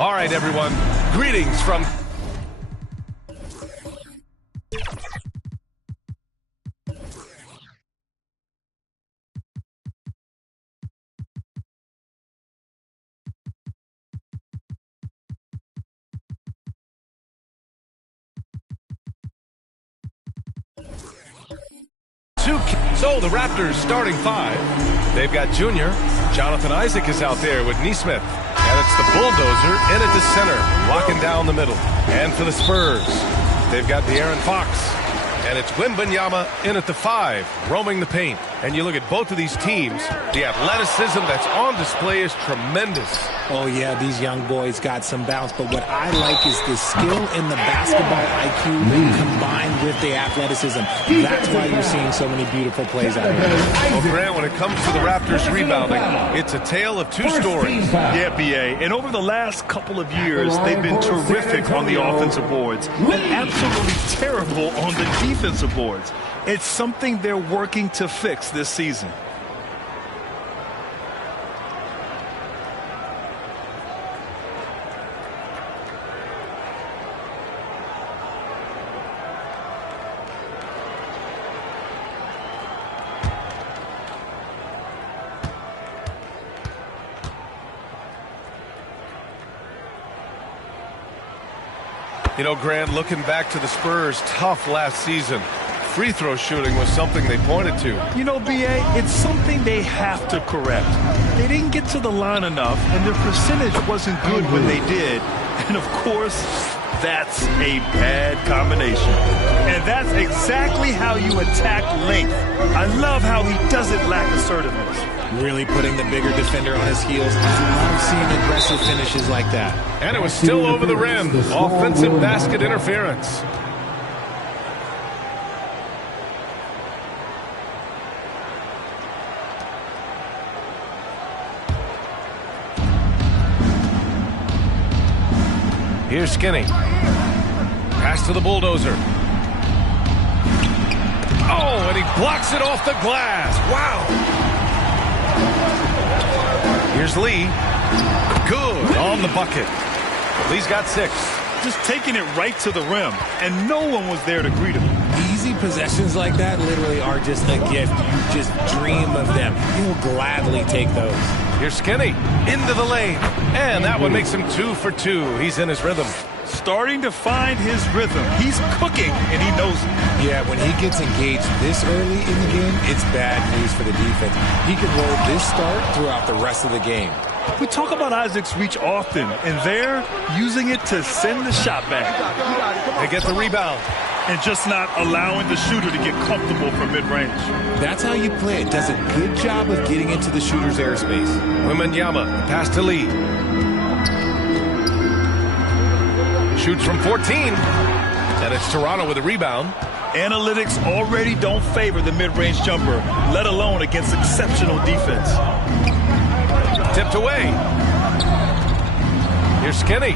All right, everyone. Greetings from... So the Raptors starting five. They've got Junior. Jonathan Isaac is out there with Neesmith. And it's the bulldozer in at the center, walking down the middle. And for the Spurs, they've got De'Aaron Fox. And it's Wembanyama in at the 5, roaming the paint. And you look at both of these teams, the athleticism that's on display is tremendous. Oh, yeah, these young boys got some bounce. But what I like is the skill and the basketball IQ combined with the athleticism. That's why you're seeing so many beautiful plays out here. Well, Grant, when it comes to the Raptors rebounding, it's a tale of two stories. Yeah, B.A. And over the last couple of years, they've been terrific on the offensive boards and absolutely terrible on the defensive boards. It's something they're working to fix this season. You know, Grant, looking back to the Spurs' tough last season, free throw shooting was something they pointed to. You know, B.A., it's something they have to correct. They didn't get to the line enough, and their percentage wasn't good when they did. And, of course, that's a bad combination. And that's exactly how you attack length. I love how he doesn't lack assertiveness. Really putting the bigger defender on his heels. I love seeing aggressive finishes like that. And it was still over the rim. Offensive basket interference. Here's Skinny. Pass to the bulldozer. Oh, and he blocks it off the glass. Wow. Here's Lee. Good on the bucket. Lee's got 6. Just taking it right to the rim, and no one was there to greet him. Easy possessions like that literally are just a gift. You just dream of them. You'll gladly take those. Here's Skinny into the lane. And that one makes him 2 for 2. He's in his rhythm. Starting to find his rhythm. He's cooking, and he knows it. Yeah, when he gets engaged this early in the game, it's bad news for the defense. He can roll this start throughout the rest of the game. We talk about Isaac's reach often, and they're using it to send the shot back. They get the rebound. And just not allowing the shooter to get comfortable from mid-range. That's how you play it. Does a good job of getting into the shooter's airspace. Wembanyama, pass to Lee. Shoots from 14. And it's Toronto with a rebound. Analytics already don't favor the mid-range jumper, let alone against exceptional defense. Tipped away. Here's Skinny.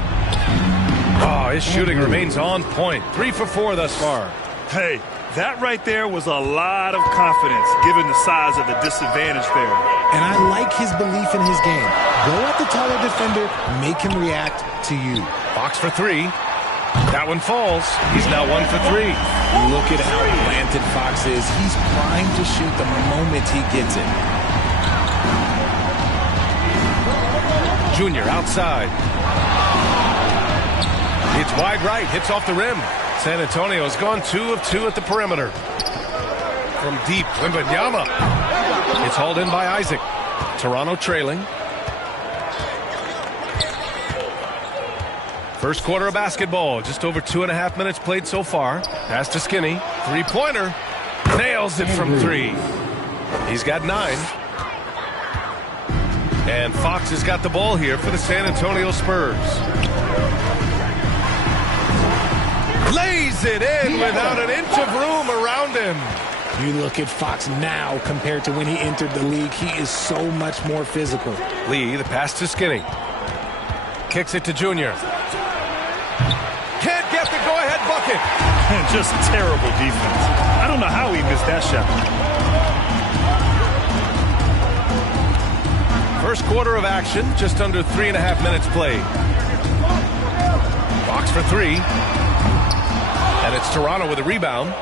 Oh, his shooting remains on point. 3 for 4 thus far. Hey, that right there was a lot of confidence, given the size of the disadvantage there. And I like his belief in his game. Go at the taller defender, make him react to you. Fox for 3. That one falls. He's now 1 for 3. Look at how planted Fox is. He's primed to shoot the moment he gets it. Junior outside. It's wide right, hits off the rim. San Antonio's gone 2 of 2 at the perimeter. From deep, Wembanyama. It's hauled in by Isaac. Toronto trailing. First quarter of basketball, just over 2.5 minutes played so far. Pass to Skinny, 3-pointer. Nails it from 3. He's got 9. And Fox has got the ball here for the San Antonio Spurs. Lays it in without an inch of room around him. You look at Fox now compared to when he entered the league. He is so much more physical. Lee, the pass to Skinny. Kicks it to Junior. Can't get the go-ahead bucket. And just terrible defense. I don't know how he missed that shot. First quarter of action, just under 3.5 minutes played. Box for three. And it's Toronto with a rebound.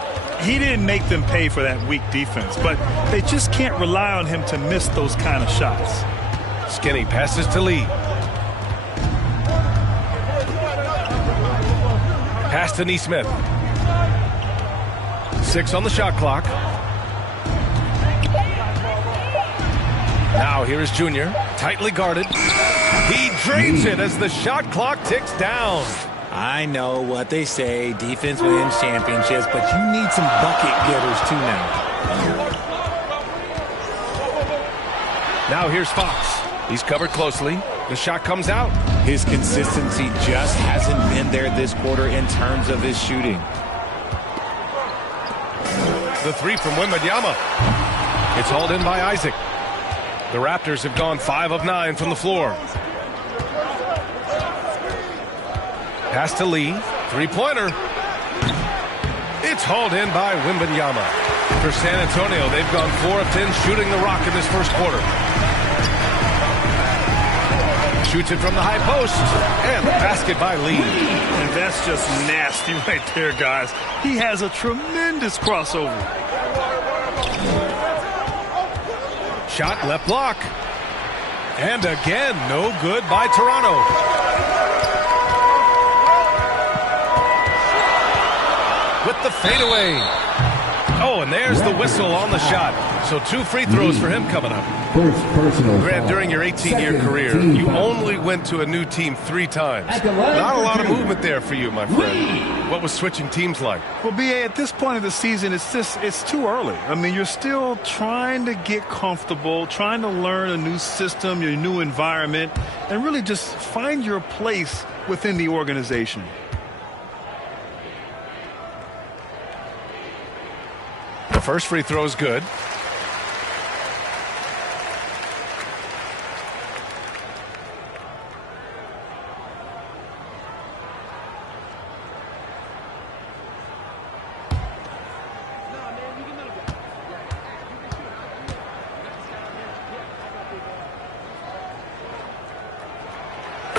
He didn't make them pay for that weak defense, but they just can't rely on him to miss those kind of shots. Skinny passes to Lee. Pass to Neesmith. 6 on the shot clock. Now here is Junior, tightly guarded. He drains it as the shot clock ticks down. I know what they say, defense wins championships, but you need some bucket getters too now. Now here's Fox. He's covered closely. The shot comes out. His consistency just hasn't been there this quarter in terms of his shooting. The three from Wembanyama. It's hauled in by Isaac. The Raptors have gone 5 of 9 from the floor. Pass to Lee. Three-pointer. It's hauled in by Wembanyama. For San Antonio, they've gone 4 of 10 shooting the rock in this first quarter. Shoots it from the high post. And the basket by Lee. And that's just nasty right there, guys. He has a tremendous crossover. Shot left block. And again, no good by Toronto. With the fadeaway. Oh, and there's the whistle on the shot. So 2 free throws for him coming up. First personal Grant, during your 18-year career, you only went to a new team 3 times. Not a lot of movement there for you, my friend. What was switching teams like? Well, B.A., at this point of the season, it's too early. I mean, you're still trying to get comfortable, trying to learn a new system, your new environment, and really just find your place within the organization. The first free throw is good.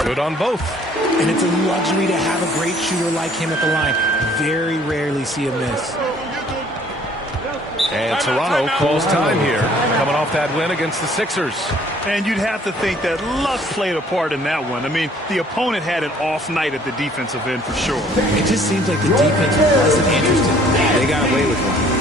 Good on both. And it's a luxury to have a great shooter like him at the line. Very rarely see a miss. And Toronto calls time here, coming off that win against the Sixers. And you'd have to think that luck played a part in that one. I mean, the opponent had an off night at the defensive end for sure. It just seems like the defense wasn't interested. They got away with one.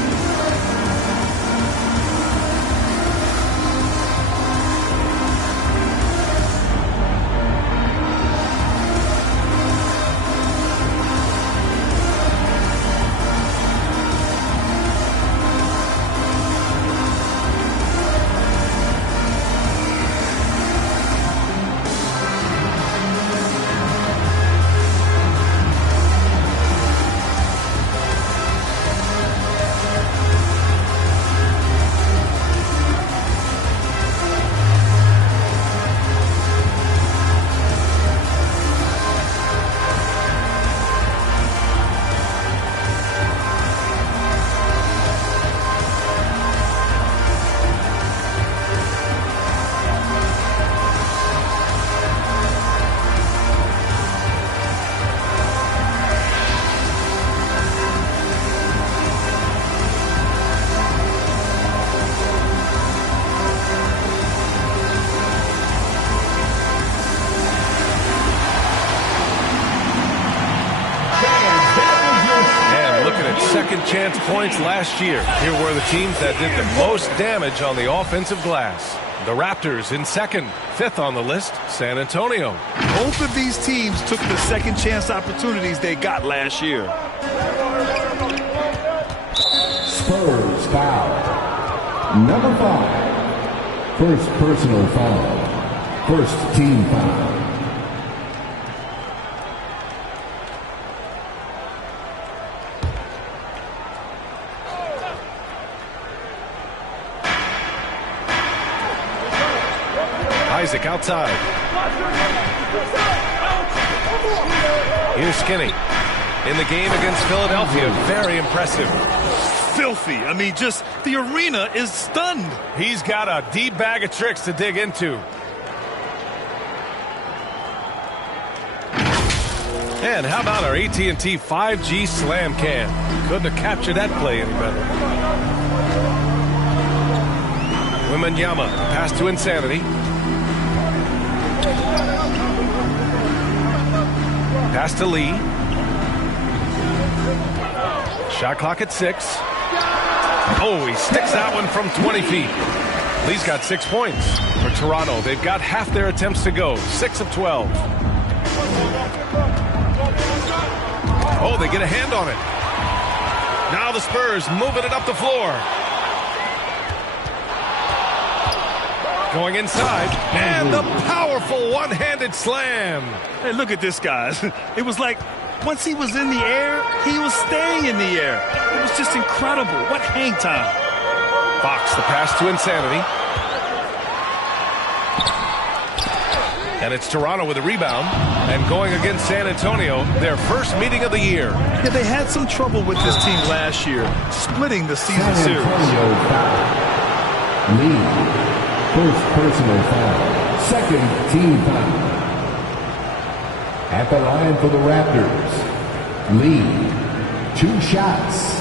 Second chance points last year. Here were the teams that did the most damage on the offensive glass. The Raptors in second. 5th on the list, San Antonio. Both of these teams took the second chance opportunities they got last year. Spurs foul. Number 5. First personal foul. First team foul. Isaac outside. Here's Skinny. In the game against Philadelphia, very impressive. Filthy. I mean, just the arena is stunned. He's got a deep bag of tricks to dig into. And how about our AT&T 5G slam cam? Couldn't have captured that play any better. Wembanyama, pass to Insanity. Pass to Lee. Shot clock at 6. Oh, he sticks that one from 20 feet. Lee's got 6 points. For Toronto, they've got half their attempts to go. 6 of 12. Oh, they get a hand on it. Now the Spurs moving it up the floor. Going inside. And the powerful one-handed slam. Hey, look at this, guys. It was like once he was in the air, he was staying in the air. It was just incredible. What hang time. Fox, the pass to Insanity. And it's Toronto with a rebound. And going against San Antonio, their first meeting of the year. Yeah, they had some trouble with this team last year, splitting the season series. Lee, first personal foul, second team foul. At the line for the Raptors, Lee, 2 shots.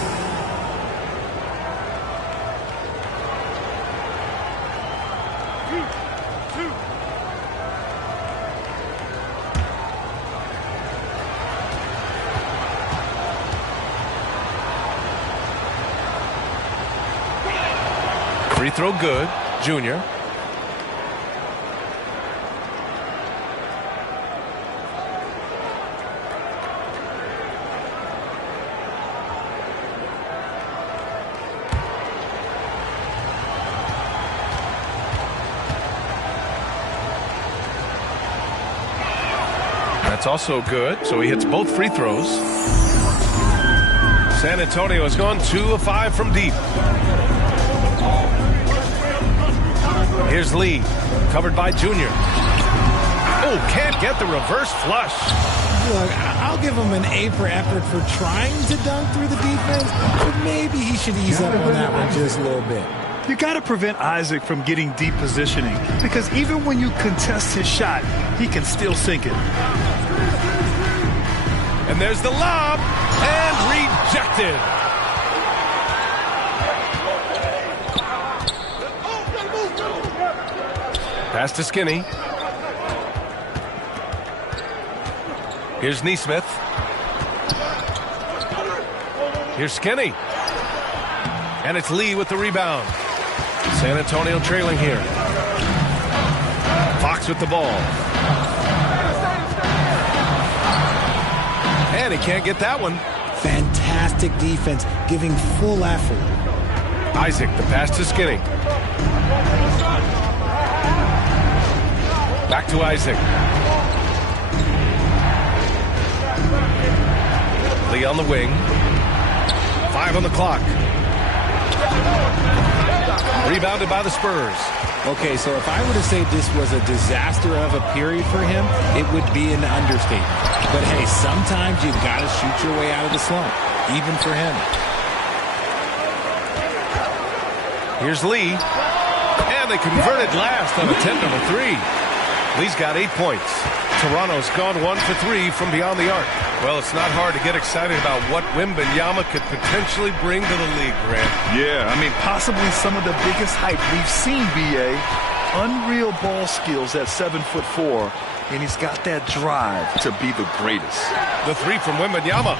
Free throw good. Junior. That's also good. So he hits both free throws. San Antonio has gone 2 of 5 from deep. Here's Lee, covered by Junior. Oh, can't get the reverse flush. Look, I'll give him an A for effort for trying to dunk through the defense, but maybe he should ease up on that one just a little bit. You got to prevent Isaac from getting deep positioning, because even when you contest his shot, he can still sink it. And there's the lob, and rejected. Pass to Skinny. Here's Nesmith. Here's Skinny. And it's Lee with the rebound. San Antonio trailing here. Fox with the ball. And he can't get that one. Fantastic defense, giving full effort. Isaac, the pass to Skinny. Back to Isaac. Lee on the wing. 5 on the clock. Rebounded by the Spurs. Okay, so if I were to say this was a disaster of a period for him, it would be an understatement. But hey, sometimes you've got to shoot your way out of the slump, even for him. Here's Lee. And they converted last on attempt number 3. Lee's got 8 points. Toronto's gone 1 for 3 from beyond the arc. Well, it's not hard to get excited about what Wembanyama could potentially bring to the league, Grant. Yeah, I mean, possibly some of the biggest hype we've seen, B.A. Unreal ball skills at 7'4", and he's got that drive to be the greatest. The 3 from Wembanyama.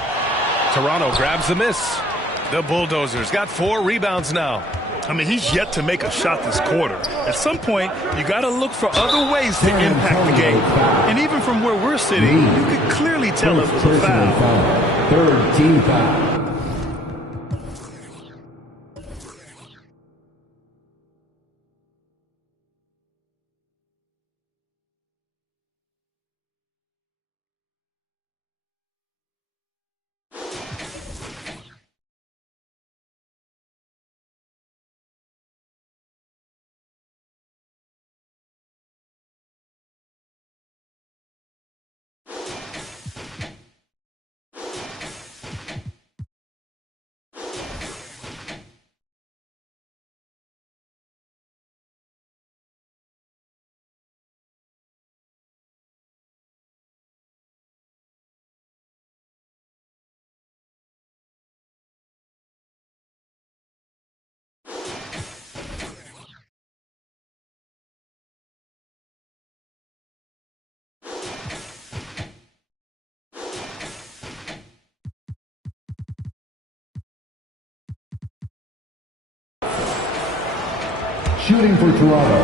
Toronto grabs the miss. The Bulldozers got 4 rebounds now. I mean, he's yet to make a shot this quarter. At some point, you got to look for other ways to impact the game. And even from where we're sitting, you could clearly tell it was a foul. Third team foul. Shooting for Toronto,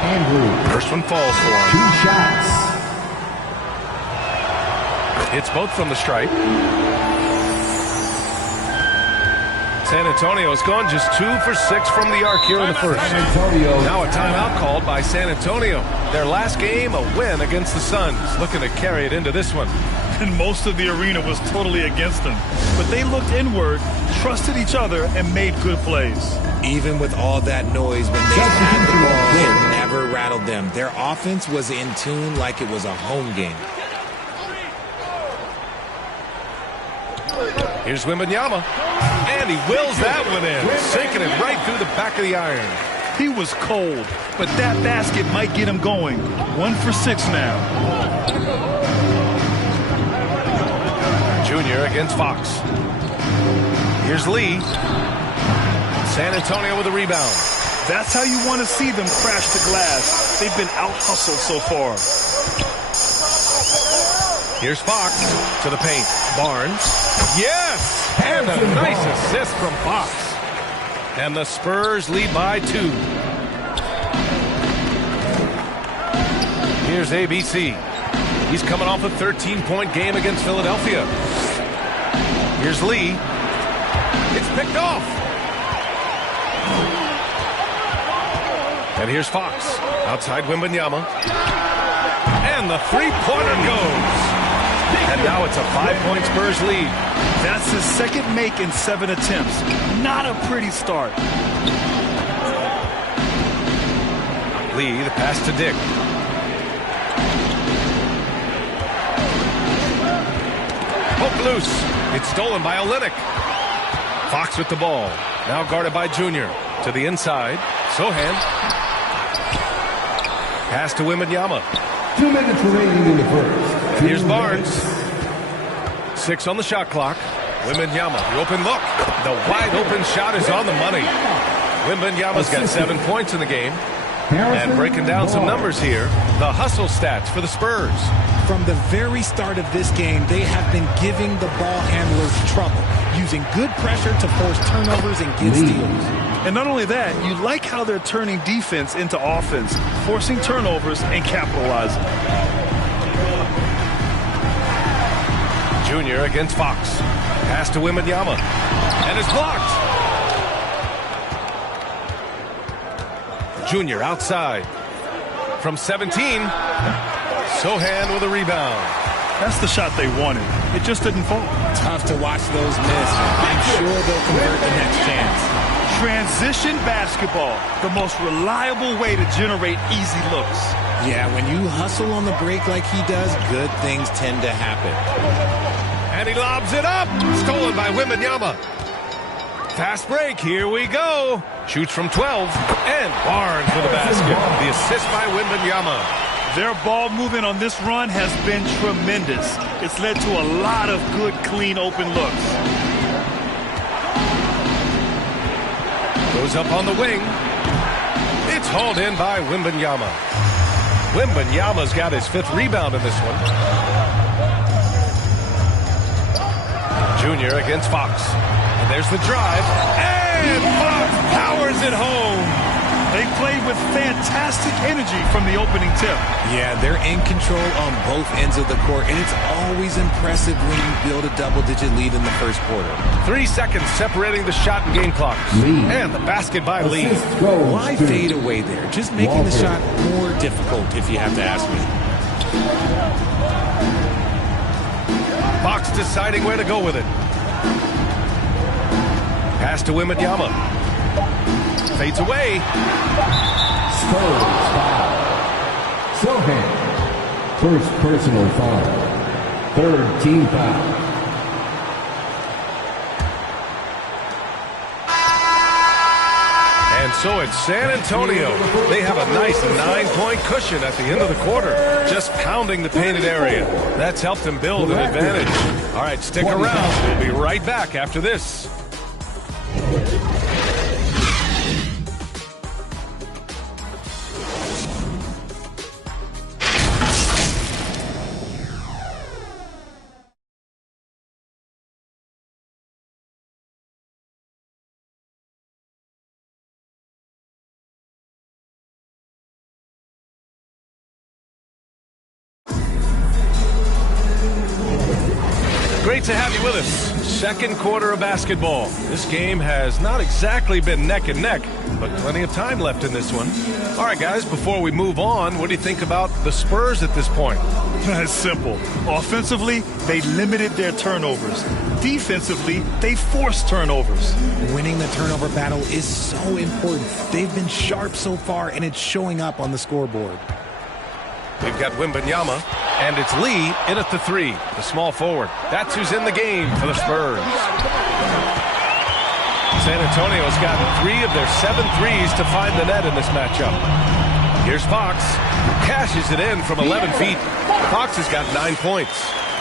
Andrew. First one falls for him. 2 shots. Hits both from the stripe. San Antonio's gone just 2 for 6 from the arc here in the first. San Antonio. Now a timeout called by San Antonio. Their last game, a win against the Suns. Looking to carry it into this one. And most of the arena was totally against them. But they looked inward, trusted each other, and made good plays. Even with all that noise, when they had the ball, it never rattled them. Their offense was in tune like it was a home game. Here's Wembanyama, and he wills that one in, sinking it right through the back of the iron. He was cold, but that basket might get him going. 1 for 6 now. Junior against Fox. Here's Lee. San Antonio with a rebound. That's how you want to see them crash the glass. They've been out-hustled so far. Here's Fox to the paint. Barnes. Yes! And a nice assist from Fox. And the Spurs lead by 2. Here's ABC. He's coming off a 13-point game against Philadelphia. Here's Lee. It's picked off. And here's Fox. Outside Wembanyama. And the three-pointer goes. And now it's a 5-point Spurs lead. That's his second make in 7 attempts. Not a pretty start. Lee, the pass to Dick. Hook loose. It's stolen by Olynyk. Fox with the ball. Now guarded by Junior. To the inside. Sohan. Pass to Wembanyama. 2 minutes remaining in the first. Here's Barnes. 6 on the shot clock. Wembanyama, the open look. The wide open shot is on the money. Wembanyama's got 7 points in the game. And breaking down some numbers here, the hustle stats for the Spurs. From the very start of this game, they have been giving the ball handlers trouble, using good pressure to force turnovers and get steals. And not only that, you like how they're turning defense into offense, forcing turnovers and capitalizing. Junior against Fox. Pass to Wembanyama. And it's blocked. Junior outside. From 17. Sohan with a rebound. That's the shot they wanted. It just didn't fall. Tough to watch those miss. I'm sure they'll convert the next chance. Transition basketball, the most reliable way to generate easy looks. Yeah, when you hustle on the break like he does, good things tend to happen. And he lobs it up. Stolen by Wembanyama. Fast break. Here we go. Shoots from 12. And Barnes with a basket. The assist by Wembanyama. Their ball movement on this run has been tremendous. It's led to a lot of good, clean, open looks. Goes up on the wing. It's hauled in by Wembanyama. Wembanyama's got his 5th rebound in this one. Junior against Fox. And there's the drive. And Fox powers it home. They played with fantastic energy from the opening tip. Yeah, they're in control on both ends of the court, and it's always impressive when you build a double-digit lead in the first quarter. 3 seconds separating the shot and game clocks. And the basket by Lee. Why fade away there? Just making the shot more difficult, if you have to ask me. Fox deciding where to go with it. Pass to Wembanyama. Fades away. Spurs foul. Sohan. First personal foul. 3rd team foul. And so it's San Antonio. They have a nice 9-point cushion at the end of the quarter. Just pounding the painted area. That's helped them build an advantage. All right, stick around. We'll be right back after this. Great to have you with us. Second quarter of basketball. This game has not exactly been neck and neck, but plenty of time left in this one. All right, guys, before we move on, what do you think about the Spurs at this point? It's simple. Offensively, they limited their turnovers. Defensively, they forced turnovers. Winning the turnover battle is so important. They've been sharp so far, and it's showing up on the scoreboard. We've got Wembanyama, and it's Lee in at the three, the small forward. That's who's in the game for the Spurs. San Antonio's got 3 of their 7 threes to find the net in this matchup. Here's Fox, cashes it in from 11 feet. Fox has got 9 points.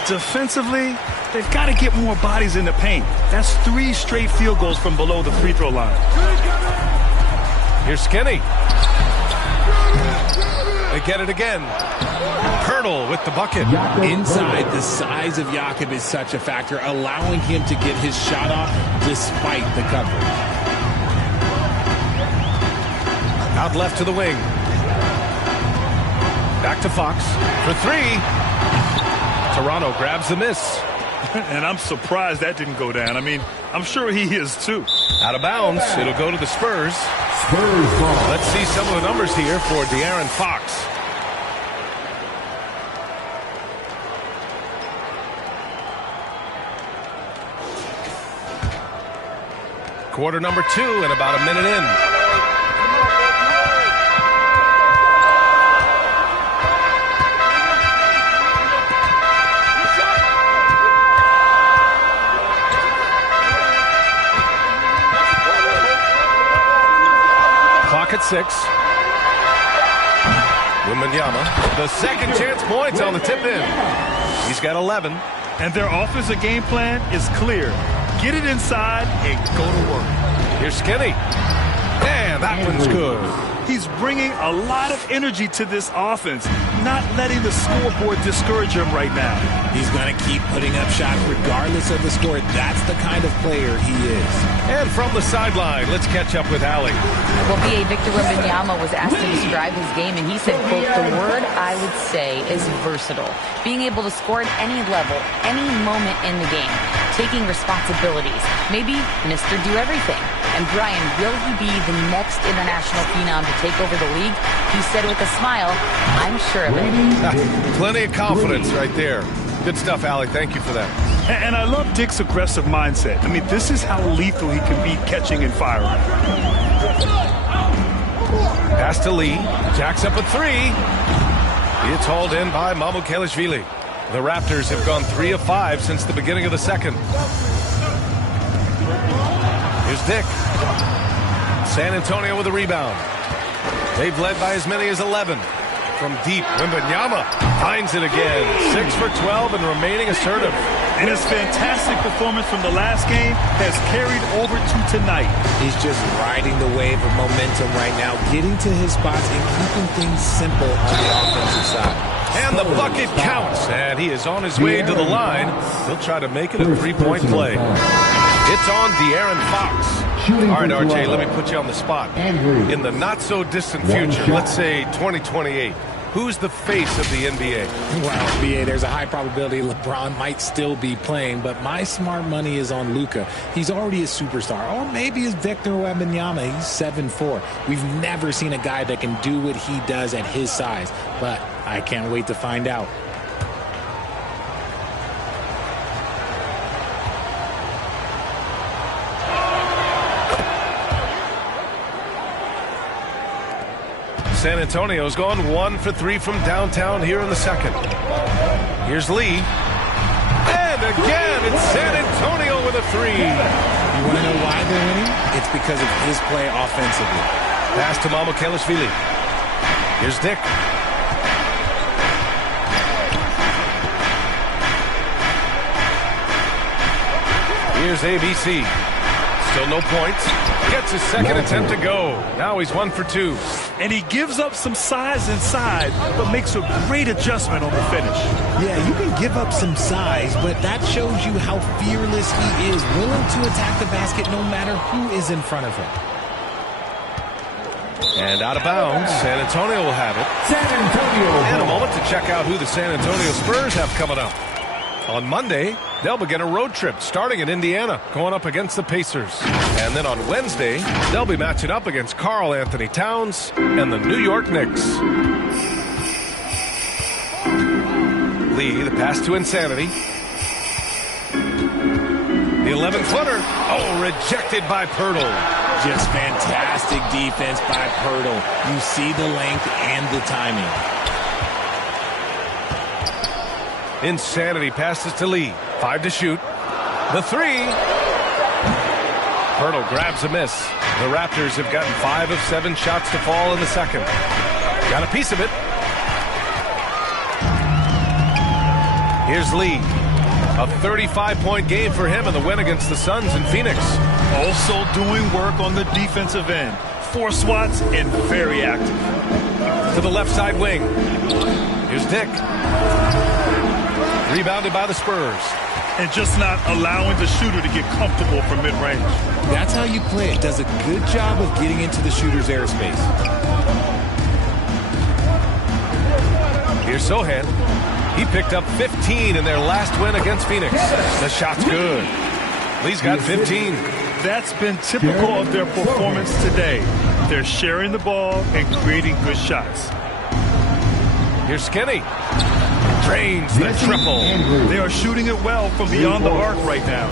Defensively, they've got to get more bodies in the paint. That's 3 straight field goals from below the free throw line. Here's Skinny. They get it again. Hurdle with the bucket. Inside, the size of Jakob is such a factor, allowing him to get his shot off despite the coverage. Out left to the wing. Back to Fox for 3. Toronto grabs the miss. And I'm surprised that didn't go down. I mean, I'm sure he is too. Out of bounds. It'll go to the Spurs. Spurs ball. Let's see some of the numbers here for De'Aaron Fox. Quarter number 2 and about a minute in. Clock at 6. Wembanyama, the second chance points on the tip in. He's got 11. And their offensive game plan is clear. Get it inside and go to work. Here's Skinny. And that one's good. He's bringing a lot of energy to this offense, not letting the scoreboard discourage him right now. He's going to keep putting up shots regardless of the score. That's the kind of player he is. And from the sideline, let's catch up with Allie. Well, B.A. Victor Wembanyama was asked to describe his game, and he said, quote, "The word I would say is versatile. Being able to score at any level, any moment in the game. Taking responsibilities. Maybe Mr. Do Everything. And Brian, will he be the next international phenom to take over the league? He said with a smile, I'm sure of it." Plenty of confidence right there. Good stuff, Allie. Thank you for that. And I love Dick's aggressive mindset. I mean, this is how lethal he can be catching and firing. Pass to Lee. Jacks up a 3. It's hauled in by Mamukelashvili. The Raptors have gone 3 of 5 since the beginning of the second. Here's Dick. San Antonio with a rebound. They've led by as many as 11. From deep, Wembanyama finds it again. 6 for 12 and remaining assertive. And his fantastic performance from the last game has carried over to tonight. He's just riding the wave of momentum right now, getting to his spots and keeping things simple on the offensive side. And the bucket counts. And he is on his way to the line. He'll try to make it a 3-point play. It's on De'Aaron Fox. All right, RJ, let me put you on the spot. In the not-so-distant future, let's say 2028, who's the face of the NBA? Well, BA, there's a high probability LeBron might still be playing, but my smart money is on Luka. He's already a superstar. Or maybe it's Victor Wembanyama. He's 7'4". We've never seen a guy that can do what he does at his size, but I can't wait to find out. San Antonio's gone 1 for 3 from downtown here in the second. Here's Lee. And again, it's San Antonio with a 3. You want to know why they're winning? It's because of his play offensively. Pass to Mamukelashvili. Here's Dick. Here's ABC. Still no points. Gets his second attempt to go. Now he's 1 for 2. And he gives up some size inside, but makes a great adjustment on the finish. Yeah, you can give up some size, but that shows you how fearless he is, willing to attack the basket no matter who is in front of him. And out of bounds, San Antonio will have it. San Antonio. And a moment to check out who the San Antonio Spurs have coming up. On Monday, they'll begin a road trip starting in Indiana, going up against the Pacers. And then on Wednesday, they'll be matching up against Karl Anthony Towns and the New York Knicks. Lee, the pass to Insanity. The 11-footer. Oh, rejected by Pirtle. Just fantastic defense by Pirtle. You see the length and the timing. Insanity passes to Lee. 5 to shoot. The 3. Pirtle grabs a miss. The Raptors have gotten 5 of 7 shots to fall in the second. Got a piece of it. Here's Lee. A 35-point game for him in the win against the Suns in Phoenix. Also doing work on the defensive end. 4 swats and very active. To the left side wing. Here's Dick. Rebounded by the Spurs. And just not allowing the shooter to get comfortable from mid-range. That's how you play it. Does a good job of getting into the shooter's airspace. Here's Sohan. He picked up 15 in their last win against Phoenix. The shot's good. Lee's got 15. That's been typical of their performance today. They're sharing the ball and creating good shots. Here's Skinny. Drains the triple. They are shooting it well from beyond the arc right now.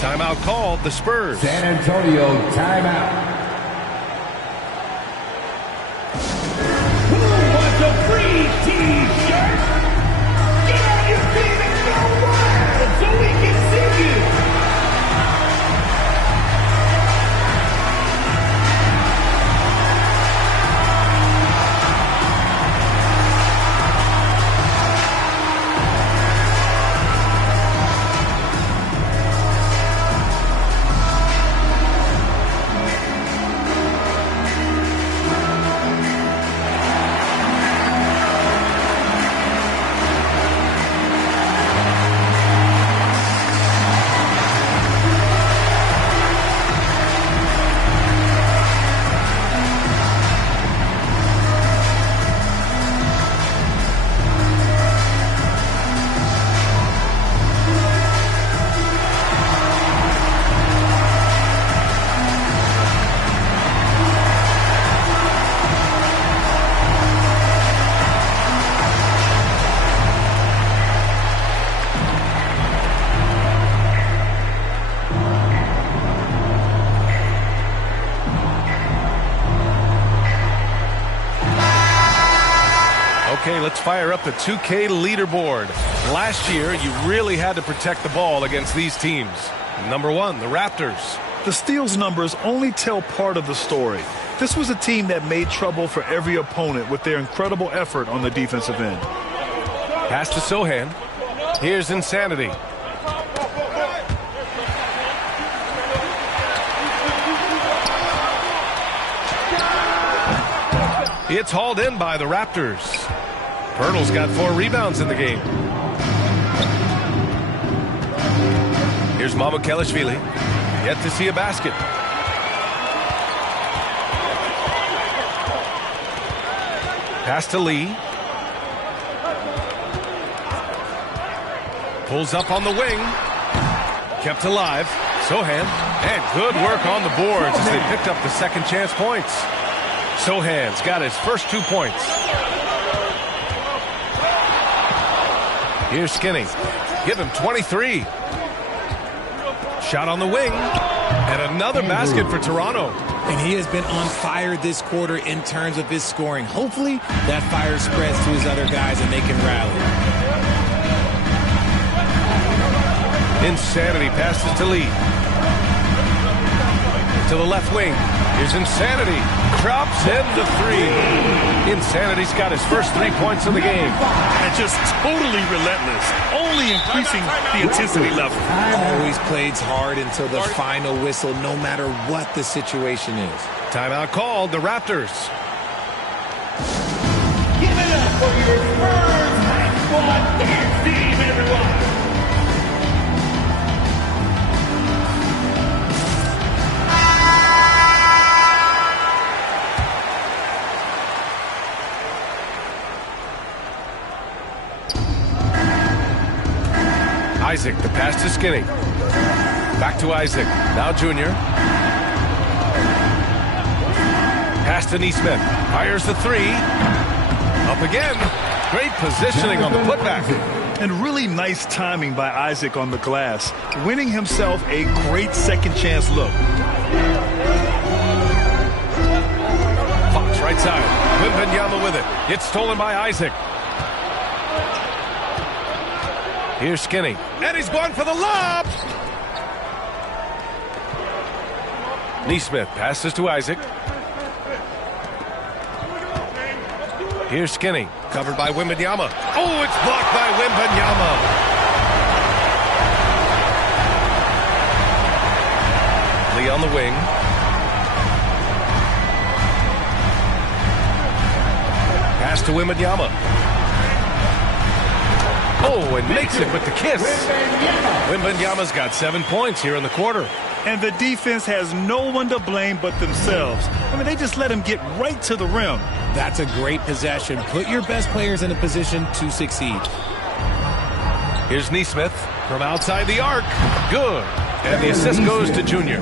Timeout called, the Spurs. San Antonio timeout. Who wants a free T-shirt? Get on your feet and go wild so we can see you. Okay, let's fire up the 2K leaderboard. Last year, you really had to protect the ball against these teams. Number 1, the Raptors. The steals numbers only tell part of the story. This was a team that made trouble for every opponent with their incredible effort on the defensive end. Pass to Sohan. Here's Insanity. It's hauled in by the Raptors. Pirtle's got 4 rebounds in the game. Here's Mamukelashvili. Yet to see a basket. Pass to Lee. Pulls up on the wing. Kept alive. Sohan. And good work on the boards as they picked up the second chance points. Sohan's got his first 2 points. Here's Skinny. Give him 23. Shot on the wing. And another basket for Toronto. And he has been on fire this quarter in terms of his scoring. Hopefully that fire spreads to his other guys and they can rally. Insanity passes to Lee. To the left wing. Here's Insanity. Drops in the 3. Insanity's got his first 3 points of the game. And just totally relentless. Only increasing the intensity level. Always plays hard until the final whistle, no matter what the situation is. Timeout called, the Raptors. Give it up for your Spurs High Squad dance team, everyone. Isaac, the pass to Skinny. Back to Isaac. Now Junior. Pass to Neesmith. Fires the three. Up again. Great positioning on the putback. And really nice timing by Isaac on the glass, winning himself a great second chance look. Fox right side. Wembanyama with it. Gets stolen by Isaac. Here's Skinny. And he's going for the lob. Neesmith passes to Isaac. Here's Skinny. Covered by Wembanyama. Oh, it's blocked by Wembanyama. Lee on the wing. Pass to Wembanyama. Oh, and makes it with the kiss. Wembanyama's got 7 points here in the quarter. And the defense has no one to blame but themselves. I mean, they just let him get right to the rim. That's a great possession. Put your best players in a position to succeed. Here's Neesmith from outside the arc. Good. And the assist goes to Junior.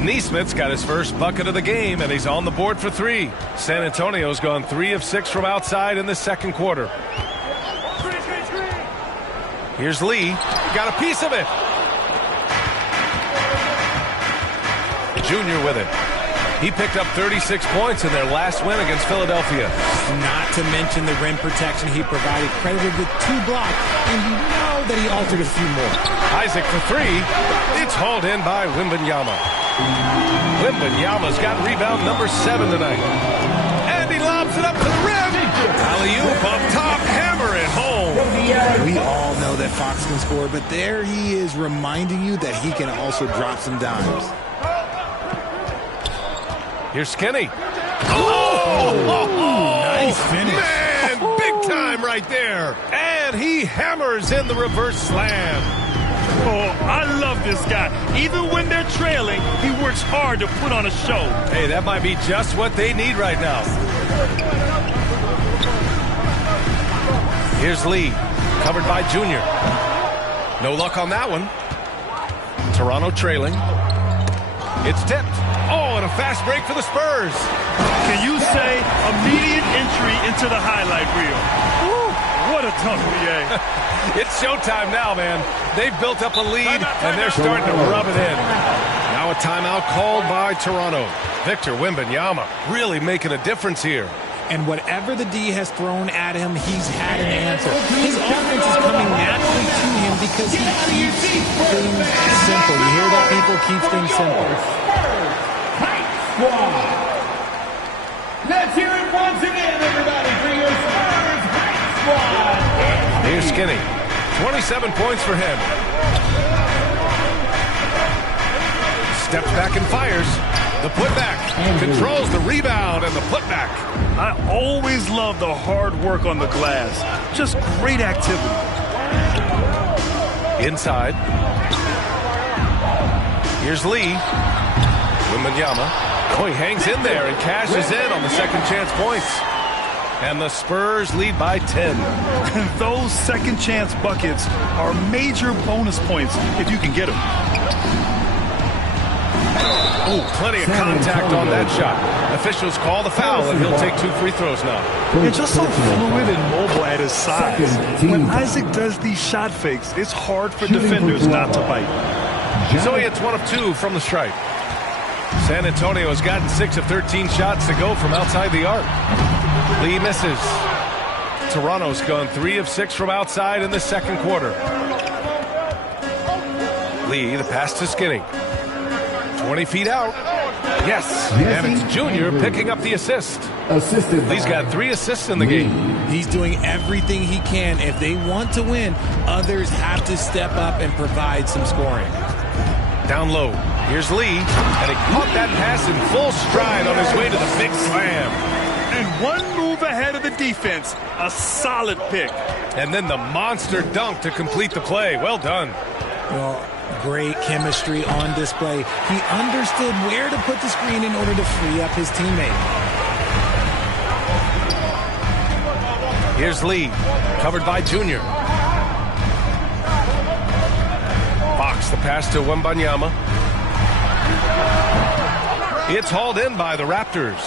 Neesmith's got his first bucket of the game, and he's on the board for three. San Antonio's gone 3 of 6 from outside in the second quarter. Here's Lee. Got a piece of it. Junior with it. He picked up 36 points in their last win against Philadelphia. Not to mention the rim protection he provided, credited with 2 blocks, and you know that he altered a few more. Isaac for 3. It's hauled in by Wembanyama. Wembanyama's got rebound number 7 tonight. And he lobs it up to the rim. Alley-oop up top, hammer it home. We all know that Fox can score, but there he is reminding you that he can also drop some dimes. Here's Skinny. Oh, nice finish. Man, big time right there. And he hammers in the reverse slam. Oh, I love this guy. Even when they're trailing, he works hard to put on a show. Hey, that might be just what they need right now. Here's Lee, covered by Junior. No luck on that one. Toronto trailing. It's tipped. Oh, and a fast break for the Spurs. Can you say immediate entry into the highlight reel? Woo, what a tough NBA. It's showtime now, man. They've built up a lead, and they're starting to rub it in. Now a timeout called by Toronto. Victor Wembanyama really making a difference here. And whatever the D has thrown at him, he's had an answer. His offense is coming naturally to him because he keeps things simple. You hear that, people? Keeps things simple. Let's hear it once again, everybody, for your Spurs Hype Squad. Here's Skinny. 27 points for him. Steps back and fires. The putback. Controls the rebound and the putback. I always love the hard work on the glass. Just great activity. Inside. Here's Lee. Wembanyama. Oh, he hangs in there and cashes in on the second chance points. And the Spurs lead by 10. And those second chance buckets are major bonus points if you can get them. Oh, plenty of contact on that shot. Officials call the foul, and he'll take 2 free throws now. They're just so fluid and mobile at his size. When Isaac does these shot fakes, it's hard for defenders not to bite. So he hits 1 of 2 from the stripe. San Antonio has gotten 6 of 13 shots to go from outside the arc. Lee misses. Toronto's gone 3 of 6 from outside in the second quarter. Lee, the pass to Skinny. 20 feet out. Yes, and it's Junior picking up the assist. Lee's got 3 assists in the game. He's doing everything he can. If they want to win, others have to step up and provide some scoring. Down low. Here's Lee, and he caught that pass in full stride on his way to the big slam. And 1 move ahead of the defense. A solid pick. And then the monster dunk to complete the play. Well done. Well, great chemistry on display. He understood where to put the screen in order to free up his teammate. Here's Lee, covered by Junior. pass to Wembanyama. It's hauled in by the Raptors.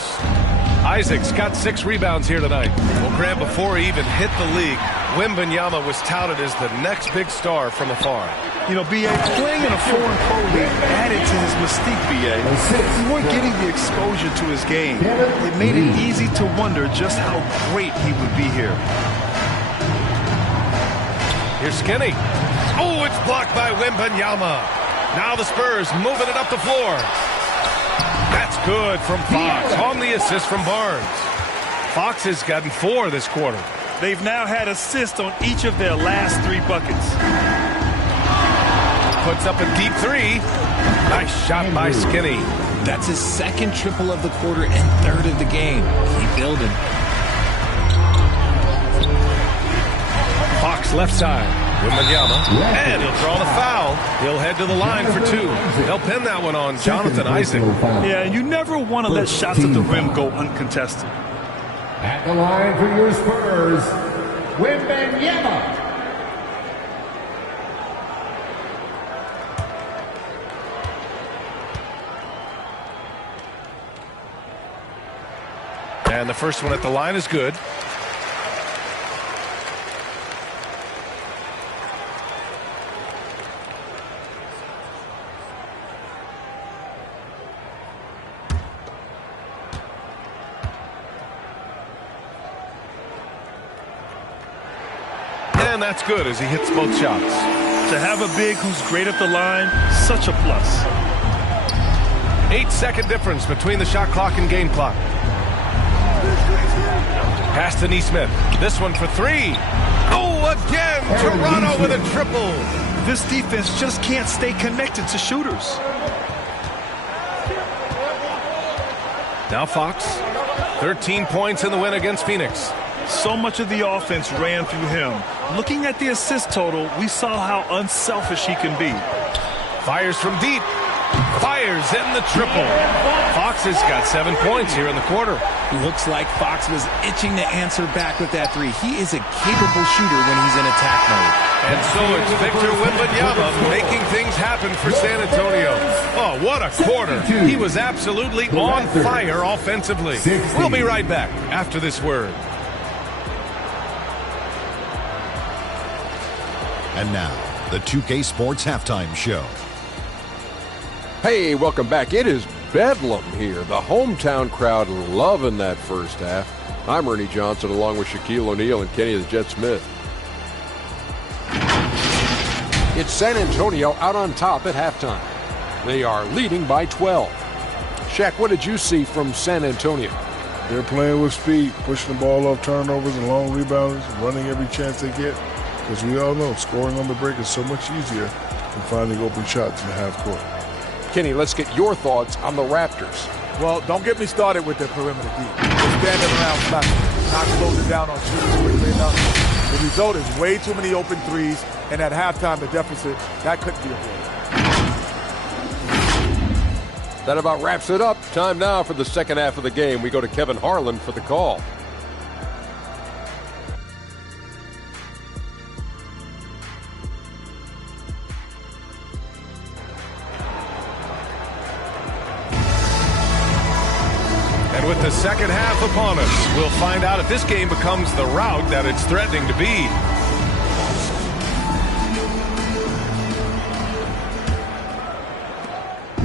Isaac's got 6 rebounds here tonight. Well, Graham, before he even hit the league, Wembanyama was touted as the next big star from afar. You know, B.A., playing in a foreign pro league added to his mystique, B.A. We weren't getting the exposure to his game. It made it easy to wonder just how great he would be here. Here's Skinny. Oh, it's blocked by Wembanyama. Now the Spurs moving it up the floor. That's good from Fox on the assist from Barnes. Fox has gotten 4 this quarter. They've now had assists on each of their last 3 buckets. Puts up a deep 3. Nice shot by Skinny. That's his 2nd triple of the quarter and 3rd of the game. Keep building. Fox left side. Wembanyama. And he'll draw the foul. He'll head to the line for 2. They'll pin that one on Jonathan Isaac. Yeah, and you never want to let shots at the rim go uncontested. At the line for your Spurs, Wembanyama. And the first one at the line is good. And that's good as he hits both shots. To have a big who's great at the line, such a plus. 8-second difference between the shot clock and game clock. Pass to Nesmith. This one for 3. Oh, again! Toronto with a triple. This defense just can't stay connected to shooters. Now Fox. 13 points in the win against Phoenix. So much of the offense ran through him. Looking at the assist total, we saw how unselfish he can be. Fires from deep. Fires in the triple. Fox has got 7 points here in the quarter. Looks like Fox was itching to answer back with that 3. He is a capable shooter when he's in attack mode. And so it's Victor Wembanyama making things happen for San Antonio. Oh, what a quarter. He was absolutely on fire offensively. We'll be right back after this word. And now, the 2K Sports Halftime Show. Hey, welcome back. It is bedlam here. The hometown crowd loving that first half. I'm Ernie Johnson along with Shaquille O'Neal and Kenny the Jet Smith. It's San Antonio out on top at halftime. They are leading by 12. Shaq, what did you see from San Antonio? They're playing with speed, pushing the ball off turnovers and long rebounds, running every chance they get. Because we all know scoring on the break is so much easier than finding open shots in the half court. Kenny, let's get your thoughts on the Raptors. Well, don't get me started with their perimeter deep. They're standing around flat, not closing down on shooters quickly enough. The result is way too many open threes, and at halftime, the deficit, that couldn't be avoided. That about wraps it up. Time now for the second half of the game. We go to Kevin Harlan for the call. With the second half upon us, we'll find out if this game becomes the rout that it's threatening to be.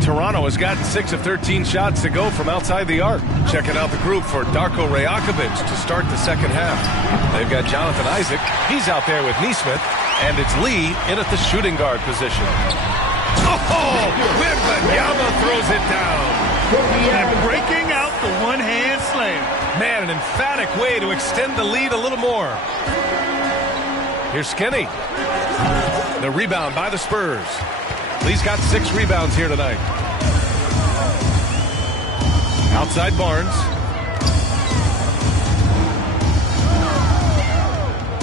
Toronto has gotten 6 of 13 shots to go from outside the arc. Checking out the group for Darko Rajakovic to start the second half. They've got Jonathan Isaac. He's out there with Nesmith. And it's Lee in at the shooting guard position. Oh! Wembanyama throws it down. And breaking out the one-hand slam. Man, an emphatic way to extend the lead a little more. Here's Skinny. The rebound by the Spurs. Lee's got 6 rebounds here tonight. Outside Barnes.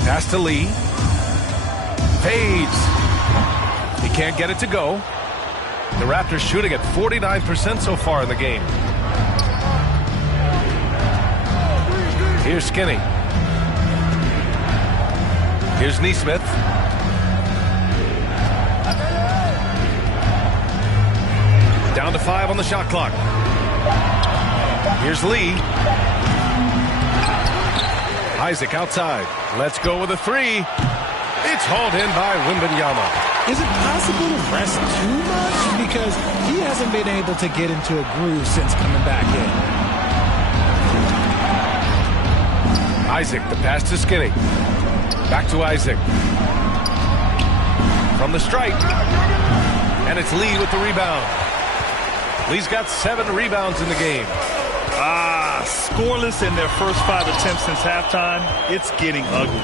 Pass to Lee. Fades. He can't get it to go. The Raptors shooting at 49% so far in the game. Here's Skinny. Here's Nesmith. 5 on the shot clock. Here's Lee. Isaac outside. Let's go with a 3. It's hauled in by Wembanyama. Is it possible to rest too much? Because he hasn't been able to get into a groove since coming back in. Isaac, the pass to Skinny. Back to Isaac. From the stripe. And it's Lee with the rebound. Lee's got 7 rebounds in the game. Scoreless in their first 5 attempts since halftime. It's getting ugly.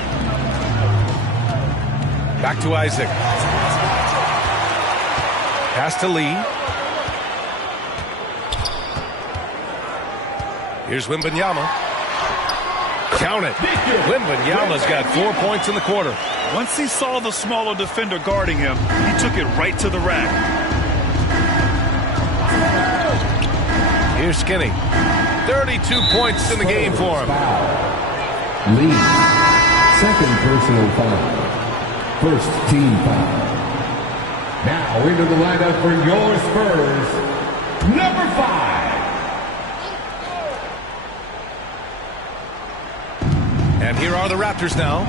Back to Isaac. Pass to Lee. Here's Wembanyama. Count it. Wembanyama's got 4 points in the quarter. Once he saw the smaller defender guarding him, he took it right to the rack. Here's Skinny. 32 points in the game for him. Lee, second personal foul. First team foul. Now into the lineup for your Spurs, number 5. And here are the Raptors now.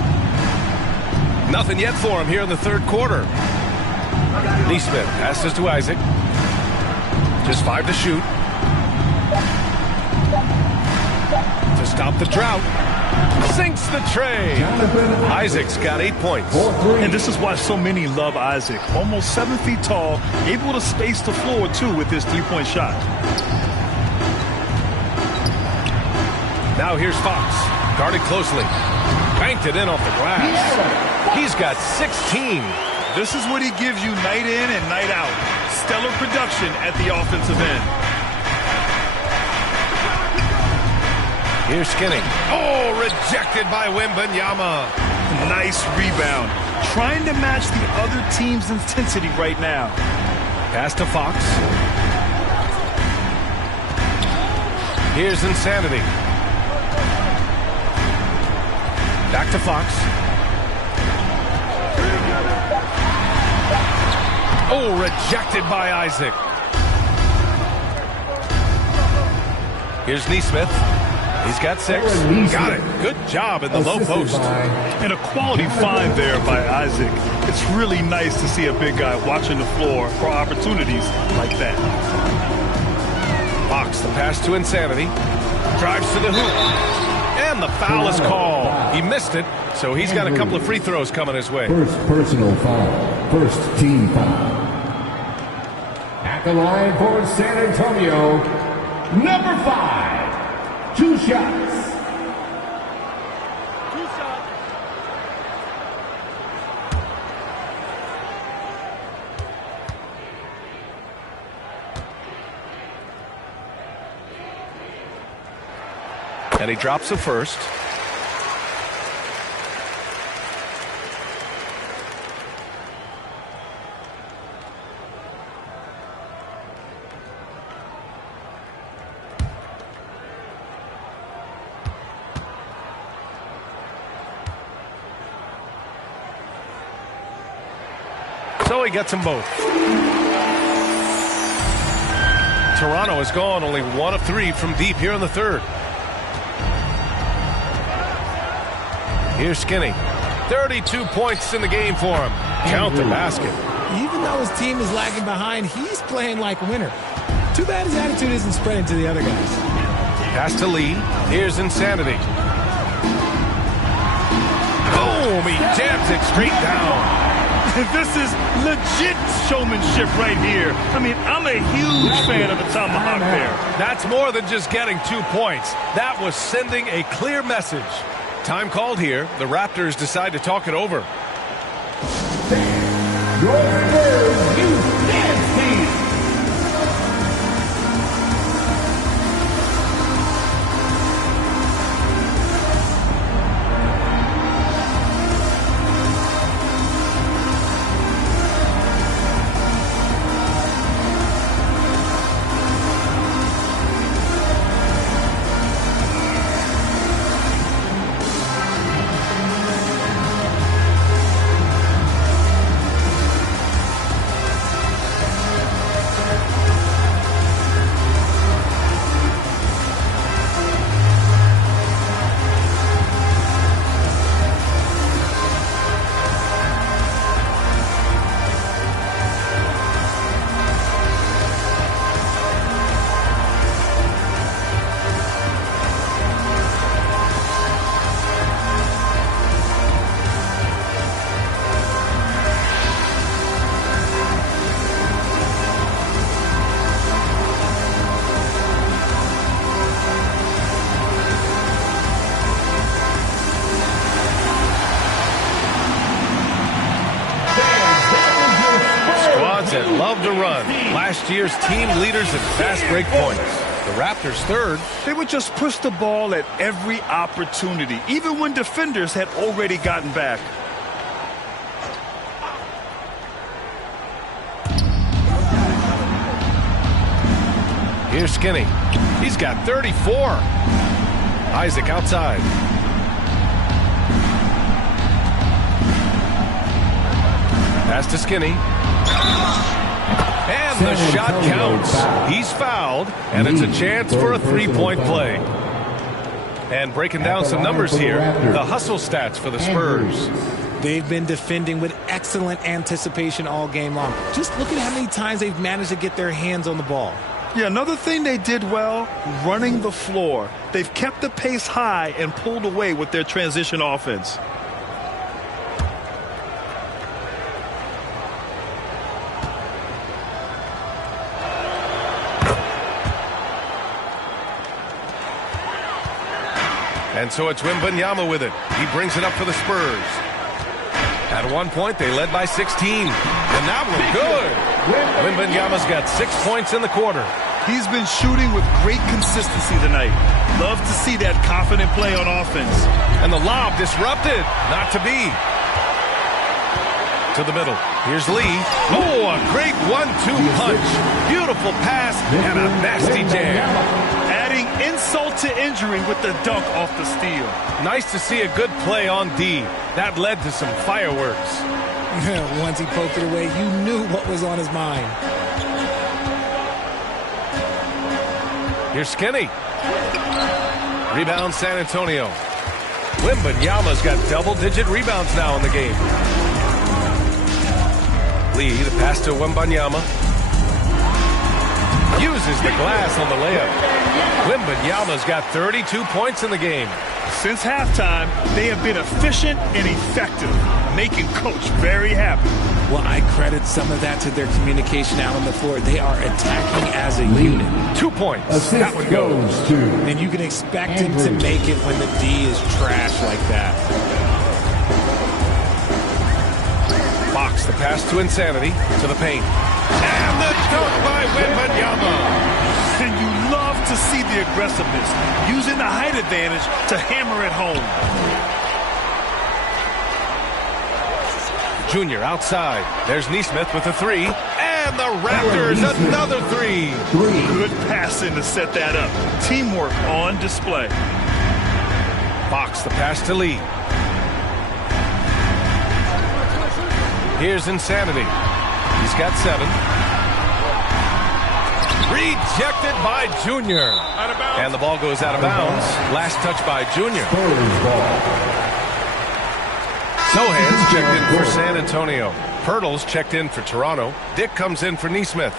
Nothing yet for him here in the third quarter. Neesmith passes to Isaac. Just 5 to shoot. To stop the drought. Sinks the tray. Isaac's got 8 points. And this is why so many love Isaac. Almost 7 feet tall, able to space the floor, too, with his 3-point shot. Now here's Fox. Guarded closely. Banked it in off the glass. He's got 16. This is what he gives you night in and night out. Stellar production at the offensive end. Here's Skinny. Oh, rejected by Wembanyama. Nice rebound. Trying to match the other team's intensity right now. Pass to Fox. Here's Insanity. Back to Fox. Oh, rejected by Isaac. Here's Neesmith. He's got 6. Got it. Good job in the low post. And a quality find there by Isaac. It's really nice to see a big guy watching the floor for opportunities like that. Fox, the pass to Insanity. Drives to the hoop. And the foul is called. He missed it, so he's got a couple of free throws coming his way. First personal foul. First team foul. At the line for San Antonio, number 5. 2 shots. And he drops the first. So he gets them both. Toronto has gone only 1 of 3 from deep here in the third. Here's Skinny. 32 points in the game for him. Count the basket. Even though his team is lagging behind, he's playing like a winner. Too bad his attitude isn't spreading to the other guys. Pass to Lee. Here's Insanity. Boom! He jams it straight down. This is legit showmanship right here. I mean, I'm a huge fan of the tomahawk there. That's more than just getting 2 points. That was sending a clear message. Time called here. The Raptors decide to talk it over. Your Spurs Youth Dance Team. Reds that love to run. Last year's team leaders in fast break points. The Raptors third. They would just push the ball at every opportunity, even when defenders had already gotten back. Here's Skinny. He's got 34. Isaac outside. Pass to Skinny. And the shot counts. He's fouled, and it's a chance for a three-point play. And breaking down some numbers here, the hustle stats for the Spurs. They've been defending with excellent anticipation all game long. Just look at how many times they've managed to get their hands on the ball. Yeah, another thing they did well, running the floor. They've kept the pace high and pulled away with their transition offense. And so it's Wembanyama with it. He brings it up for the Spurs. At one point, they led by 16. And that one good. Wembanyama's got 6 points in the quarter. He's been shooting with great consistency tonight. Love to see that confident play on offense. And the lob disrupted. Not to be. To the middle. Here's Lee. Oh, a great 1-2 punch. Beautiful pass and a nasty jam. Adding insult to injury with the dunk off the steal. Nice to see a good play on D. That led to some fireworks. Once he poked it away, you knew what was on his mind. Here's Skinny. Rebound San Antonio. Wembanyama's got double-digit rebounds now in the game. Lee, the pass to Wembanyama. Uses the glass on the layup. Wembanyama's got 32 points in the game. Since halftime, they have been efficient and effective, making Coach very happy. Well, I credit some of that to their communication out on the floor. They are attacking as a unit. 2 points. That one goes to. And you can expect him to make it when the D is trash like that. Fox, the pass to Insanity, to the paint. And the dunk by Wembanyama. And you love to see the aggressiveness, using the height advantage to hammer it home. Junior outside. There's Nesmith with a three. And the Raptors another three. Good passing to set that up. Teamwork on display. Fox, the pass to Lee. Here's Insanity. He's got 7. Rejected by Junior. And the ball goes out of bounds. Last touch by Junior. Sohan's checked in for San Antonio. Pirtle's checked in for Toronto. Dick comes in for Nesmith.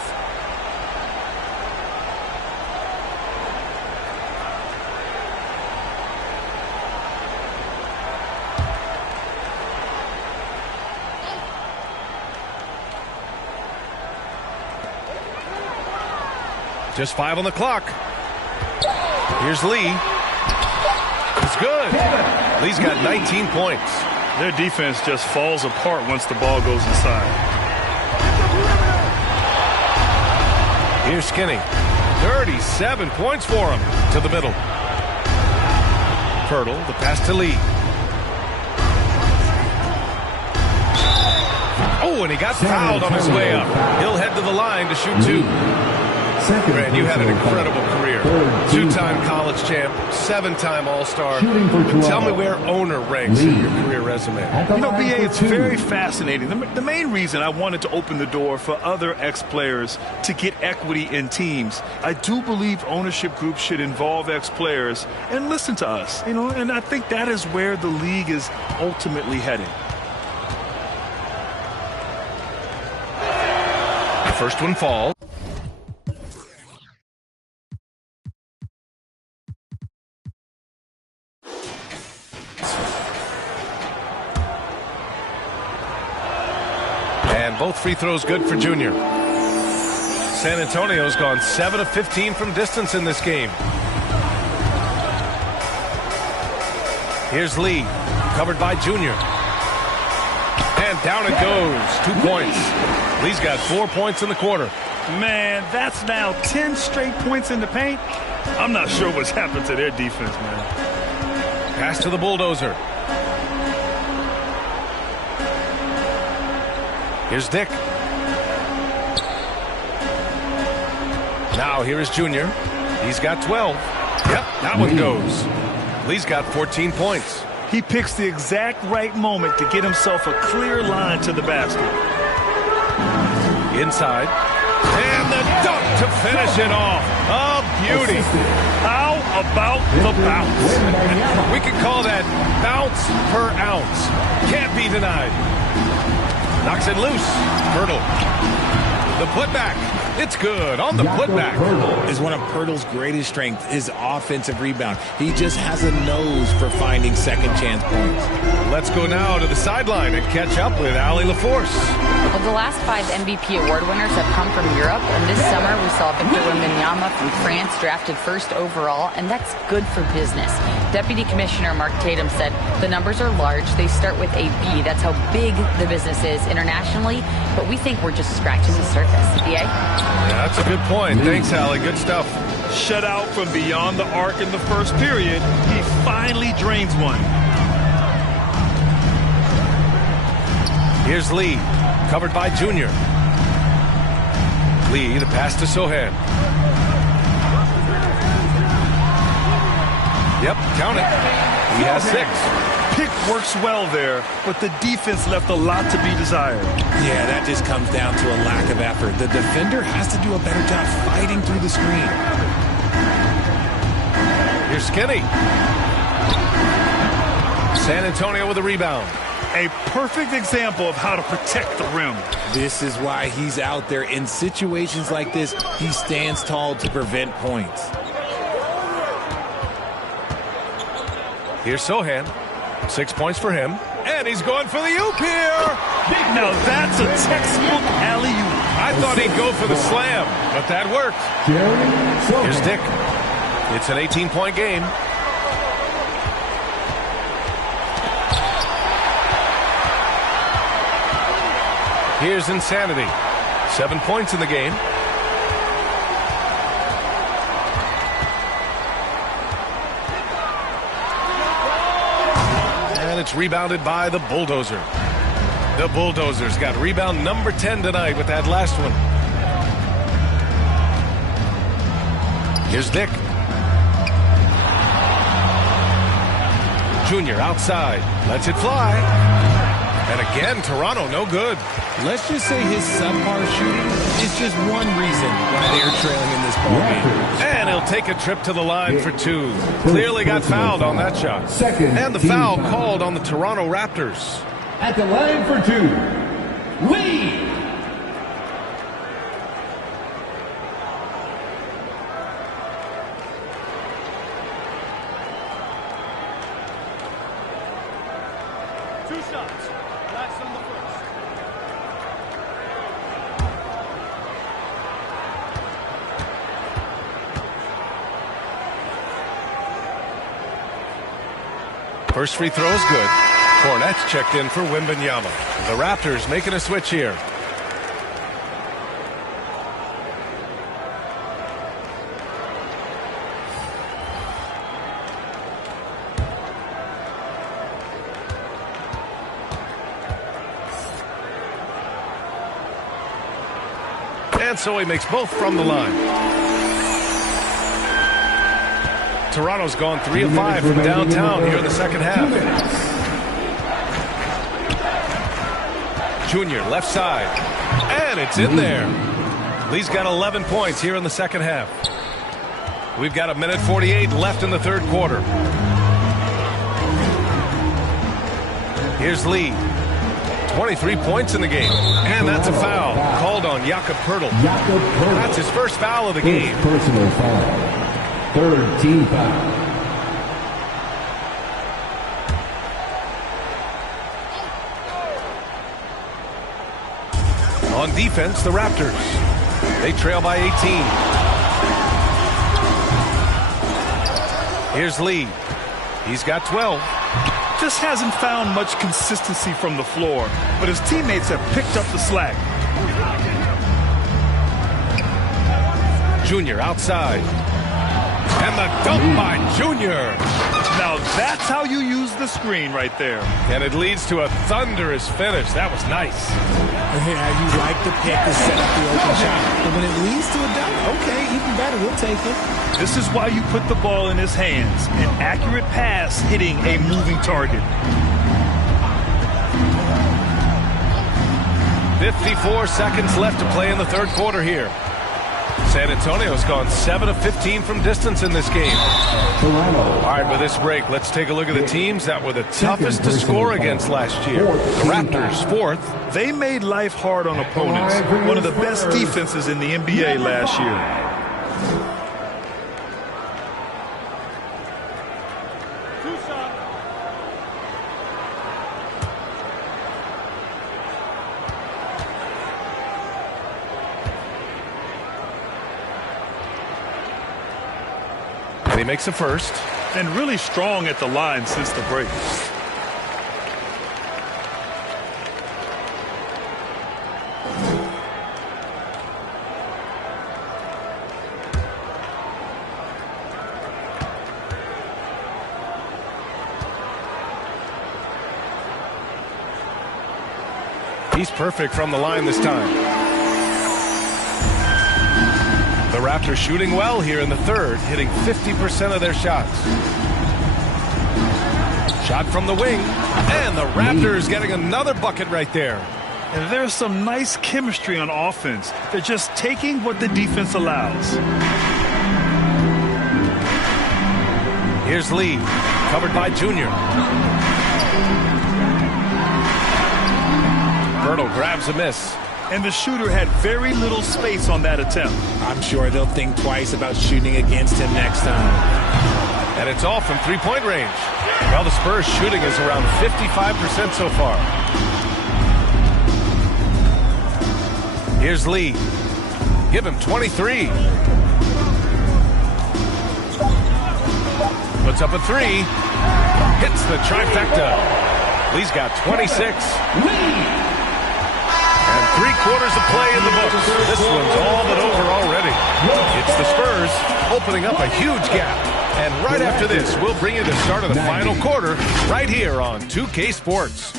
Just 5 on the clock. Here's Lee. It's good. Lee's got 19 points. Their defense just falls apart once the ball goes inside. Here's Skinny. 37 points for him. To the middle. Pirtle, the pass to Lee. Oh, and he got fouled on his way up. He'll head to the line to shoot 2. Grant, you had an incredible career. 2-time college champ, 7-time All-Star. Tell me where owner ranks in your career resume. You know, B.A., it's very fascinating. The main reason I wanted to open the door for other ex-players to get equity in teams, I do believe ownership groups should involve ex-players and listen to us. You know, and I think that is where the league is ultimately heading. The first one falls. And both free throws good for Junior. San Antonio's gone 7 of 15 from distance in this game. Here's Lee, covered by Junior. And down it goes. 2 points. Lee's got 4 points in the quarter. Man, that's now 10 straight points in the paint. I'm not sure what's happened to their defense, man. Pass to the bulldozer. Here's Dick. Now here is Junior. He's got 12. Yep, that one goes. Lee's got 14 points. He picks the exact right moment to get himself a clear line to the basket. Inside. And the dunk to finish it off. A beauty. How about the bounce? We can call that bounce per ounce. Can't be denied. Knocks it loose. Pirtle. The putback. It's good on the putback. Is one of Pirtle's greatest strengths, his offensive rebound. He just has a nose for finding second chance points. Let's go now to the sideline and catch up with Allie LaForce. Well, the last 5 MVP award winners have come from Europe, and this summer we saw Victor Wembanyama from France drafted first overall, and that's good for business. Deputy Commissioner Mark Tatum said the numbers are large. They start with a B. That's how big the business is internationally, but we think we're just scratching the surface. BA? Yeah, that's a good point. Thanks, Allie. Good stuff. Shut out from beyond the arc in the first period. He finally drains one. Here's Lee, covered by Junior. Lee, the pass to Sohan. Yep, count it. He has 6. Pick works well there, but the defense left a lot to be desired. Yeah, that just comes down to a lack of effort. The defender has to do a better job fighting through the screen. Here's Skinny. San Antonio with a rebound. A perfect example of how to protect the rim. This is why he's out there. In situations like this, he stands tall to prevent points. Here's Sohan. 6 points for him. And he's going for the oop here. Now that's a textbook alley-oop. I thought he'd go for the slam, but that worked. Here's Dick. It's an 18-point game. Here's Insanity. 7 points in the game. And it's rebounded by the Bulldozer. The Bulldozers got rebound number 10 tonight with that last one. Here's Dick. Junior outside. Lets it fly. And again, Toronto no good. Let's just say his subpar shooting is just one reason why they're trailing in this ballgame. And he'll take a trip to the line for 2. Clearly got fouled on that shot. And the foul called on the Toronto Raptors. At the line for 2, Lee. First free throw is good. Fournette's checked in for Wembanyama. The Raptors making a switch here. And so he makes both from the line. Toronto's gone 3 of 5 from downtown here in the second half. Junior left side. And it's in there. Lee's got 11 points here in the second half. We've got 1:48 left in the third quarter. Here's Lee. 23 points in the game. And that's a foul called on Jakob Pirtle. That's his first foul of the game. Personal foul. Third team foul. On defense, the Raptors. They trail by 18. Here's Lee. He's got 12. Just hasn't found much consistency from the floor, but his teammates have picked up the slack. Junior outside. And the dunk by Junior. Now that's how you use the screen right there. And it leads to a thunderous finish. That was nice. Yeah, you like the pick to set up the open shot. But when it leads to a dunk, okay, even better, we'll take it. This is why you put the ball in his hands. An accurate pass hitting a moving target. 54 seconds left to play in the third quarter here. San Antonio's gone 7 of 15 from distance in this game. All right, with this break, let's take a look at the teams that were the toughest to score against last year. The Raptors, fourth. They made life hard on opponents. One of the best defenses in the NBA last year. He makes a first. And really strong at the line since the break. He's perfect from the line this time. The Raptors shooting well here in the third, hitting 50% of their shots. Shot from the wing, and the Raptors getting another bucket right there. And there's some nice chemistry on offense. They're just taking what the defense allows. Here's Lee, covered by Junior. Bertle grabs a miss. And the shooter had very little space on that attempt. I'm sure they'll think twice about shooting against him next time. And it's all from three-point range. Well, the Spurs shooting is around 55% so far. Here's Lee. Give him 23. Puts up a three. Hits the trifecta. Lee's got 26. And 3/4 of play in the books. This one's all but over already. It's the Spurs opening up a huge gap. And right after this, we'll bring you the start of the final quarter right here on 2K Sports.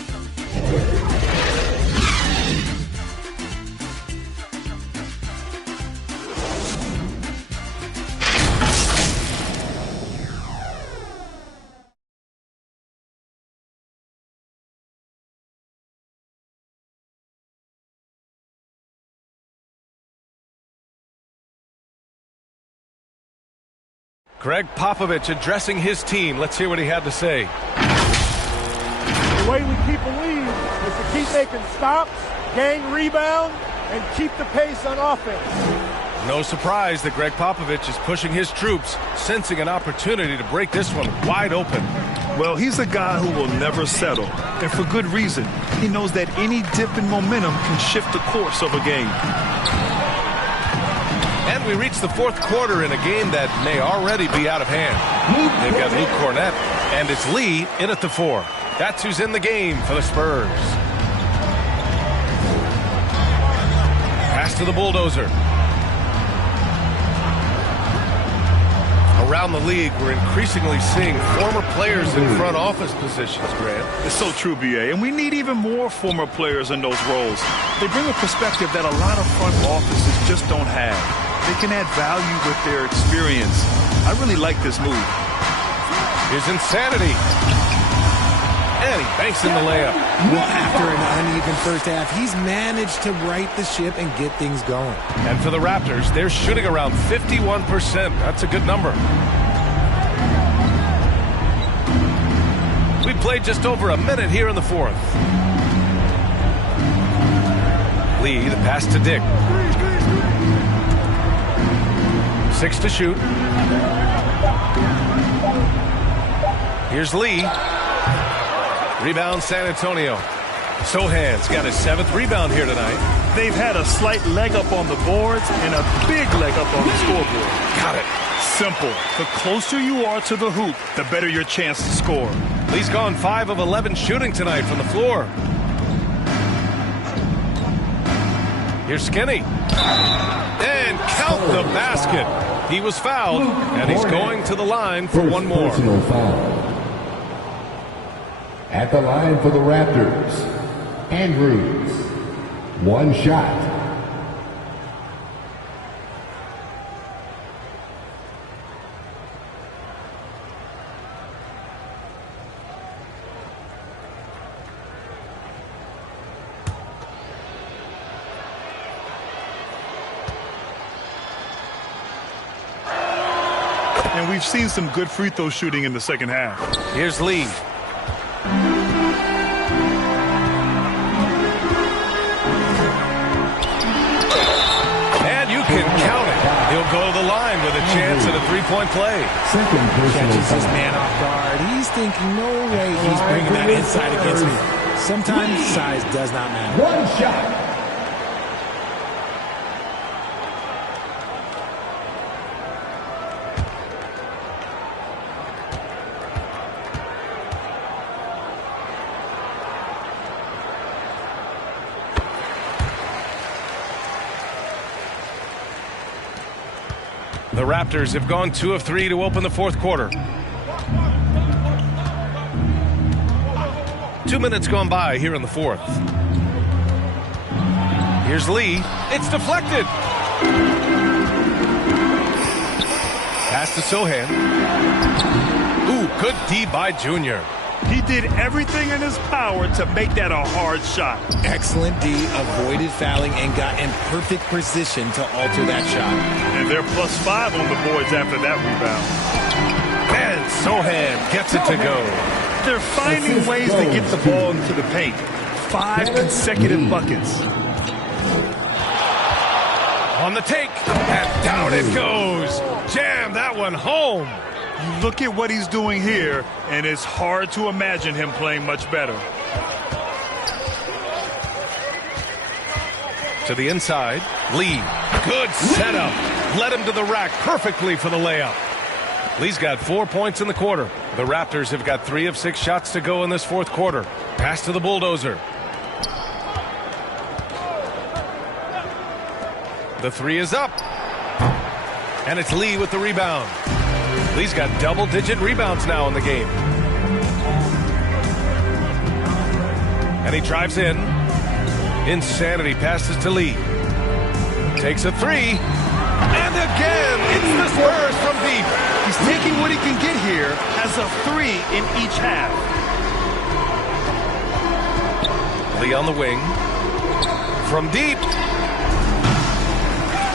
Greg Popovich addressing his team. Let's hear what he had to say. The way we keep a lead is to keep making stops, gain rebound, and keep the pace on offense. No surprise that Greg Popovich is pushing his troops, sensing an opportunity to break this one wide open. Well, he's a guy who will never settle, and for good reason. He knows that any dip in momentum can shift the course of a game. And we reach the fourth quarter in a game that may already be out of hand. They've got Luke Cornett, and it's Lee in at the 4. That's who's in the game for the Spurs. Pass to the bulldozer. Around the league, we're increasingly seeing former players in front office positions, Grant. It's so true, B.A., and we need even more former players in those roles. They bring a perspective that a lot of front offices just don't have. They can add value with their experience. I really like this move. Here's Insanity. And he banks in the layup. Well, after an uneven first half, he's managed to right the ship and get things going. And for the Raptors, they're shooting around 51%. That's a good number. We played just over a minute here in the fourth. Lee, the pass to Dick. 6 to shoot. Here's Lee. Rebound San Antonio. Sohan's got his 7th rebound here tonight. They've had a slight leg up on the boards and a big leg up on the scoreboard. Got it. Simple. The closer you are to the hoop, the better your chance to score. Lee's gone 5 of 11 shooting tonight from the floor. Here's Skinny. And count the basket. He was fouled, and he's going to the line for one more. Personal foul. At the line for the Raptors, Andrews. One shot. And we've seen some good free throw shooting in the second half. Here's Lee. And you can count it. He'll go to the line with a chance at a three-point play. Catches his man off guard. He's thinking, no way he's bringing that inside against me. Sometimes size does not matter. One shot. The Raptors have gone 2 of 3 to open the fourth quarter. 2 minutes gone by here in the fourth. Here's Lee. It's deflected. Pass to Sohan. Ooh, good D by Junior. He did everything in his power to make that a hard shot. Excellent D, avoided fouling, and got in perfect position to alter that shot. And they're +5 on the boards after that rebound. And Sohan gets it to go. They're finding ways to get the ball into the paint. 5 consecutive buckets. On the take, and down it goes. Jam that one home. You look at what he's doing here, and it's hard to imagine him playing much better. To the inside, Lee. Good setup. Led him to the rack perfectly for the layup. Lee's got 4 points in the quarter. The Raptors have got 3 of 6 shots to go in this fourth quarter. Pass to the bulldozer. The three is up. And it's Lee with the rebound. Lee's got double-digit rebounds now in the game. And he drives in. Insanity passes to Lee. Takes a three. And again, it's the Spurs from deep. He's taking what he can get here as a 3 in each half. Lee on the wing. From deep.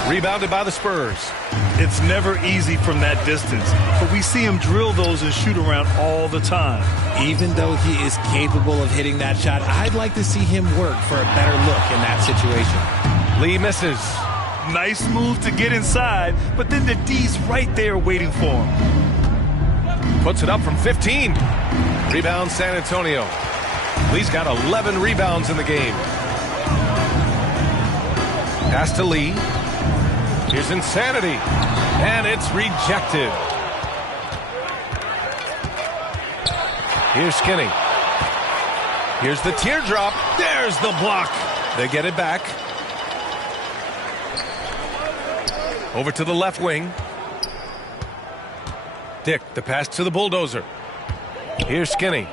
Rebounded by the Spurs. It's never easy from that distance, but we see him drill those and shoot around all the time. Even though he is capable of hitting that shot, I'd like to see him work for a better look in that situation. Lee misses. Nice move to get inside, but then the D's right there waiting for him. Puts it up from 15. Rebound San Antonio. Lee's got 11 rebounds in the game. Pass to Lee. Here's Insanity. And it's rejected. Here's Skinny. Here's the teardrop. There's the block. They get it back. Over to the left wing. Dick, the pass to the bulldozer. Here's Skinny.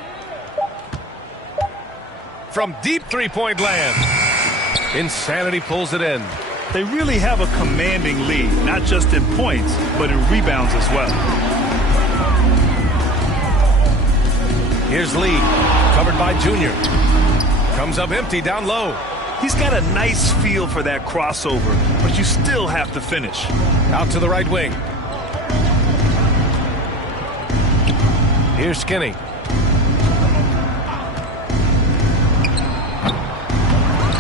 From deep three-point land. Insanity pulls it in. They really have a commanding lead, not just in points, but in rebounds as well. Here's Lee, covered by Junior. Comes up empty down low. He's got a nice feel for that crossover, but you still have to finish. Out to the right wing. Here's Skinny.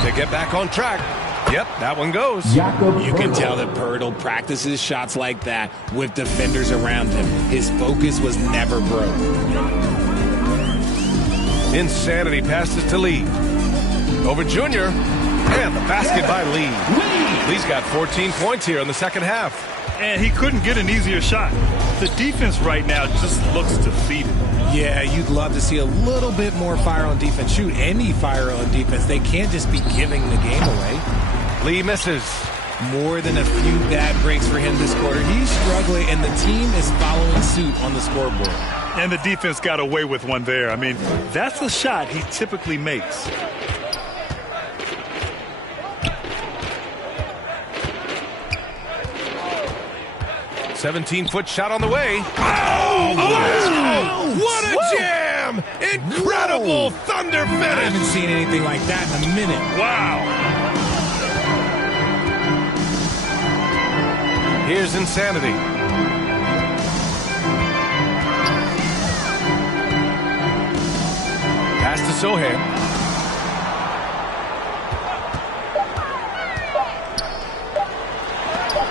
To get back on track. Yep, that one goes. You can tell that Pirtle practices shots like that with defenders around him. His focus was never broke. Insanity passes to Lee. Over Junior. And the basket by Lee. Lee's got 14 points here in the second half. And he couldn't get an easier shot. The defense right now just looks defeated. Yeah, you'd love to see a little bit more fire on defense. Shoot, any fire on defense. They can't just be giving the game away. Lee misses. More than a few bad breaks for him this quarter. He's struggling, and the team is following suit on the scoreboard. And the defense got away with one there. I mean, that's a shot he typically makes. $17-foot shot on the way. Oh, what a jam! Incredible thunder finish. I haven't seen anything like that in a minute. Wow. Here's Insanity. Pass to Sohan.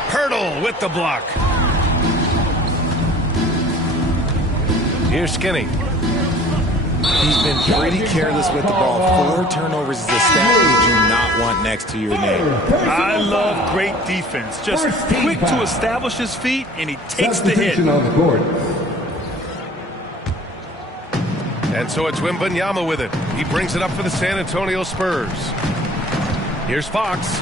Hurdle with the block. Here's Skinny. He's been pretty careless with the ball. 4 turnovers is a stat you do not want next to your name. I love great defense. Just quick to establish his feet, and he takes the hit. On the court. And so it's Wembanyama with it. He brings it up for the San Antonio Spurs. Here's Fox.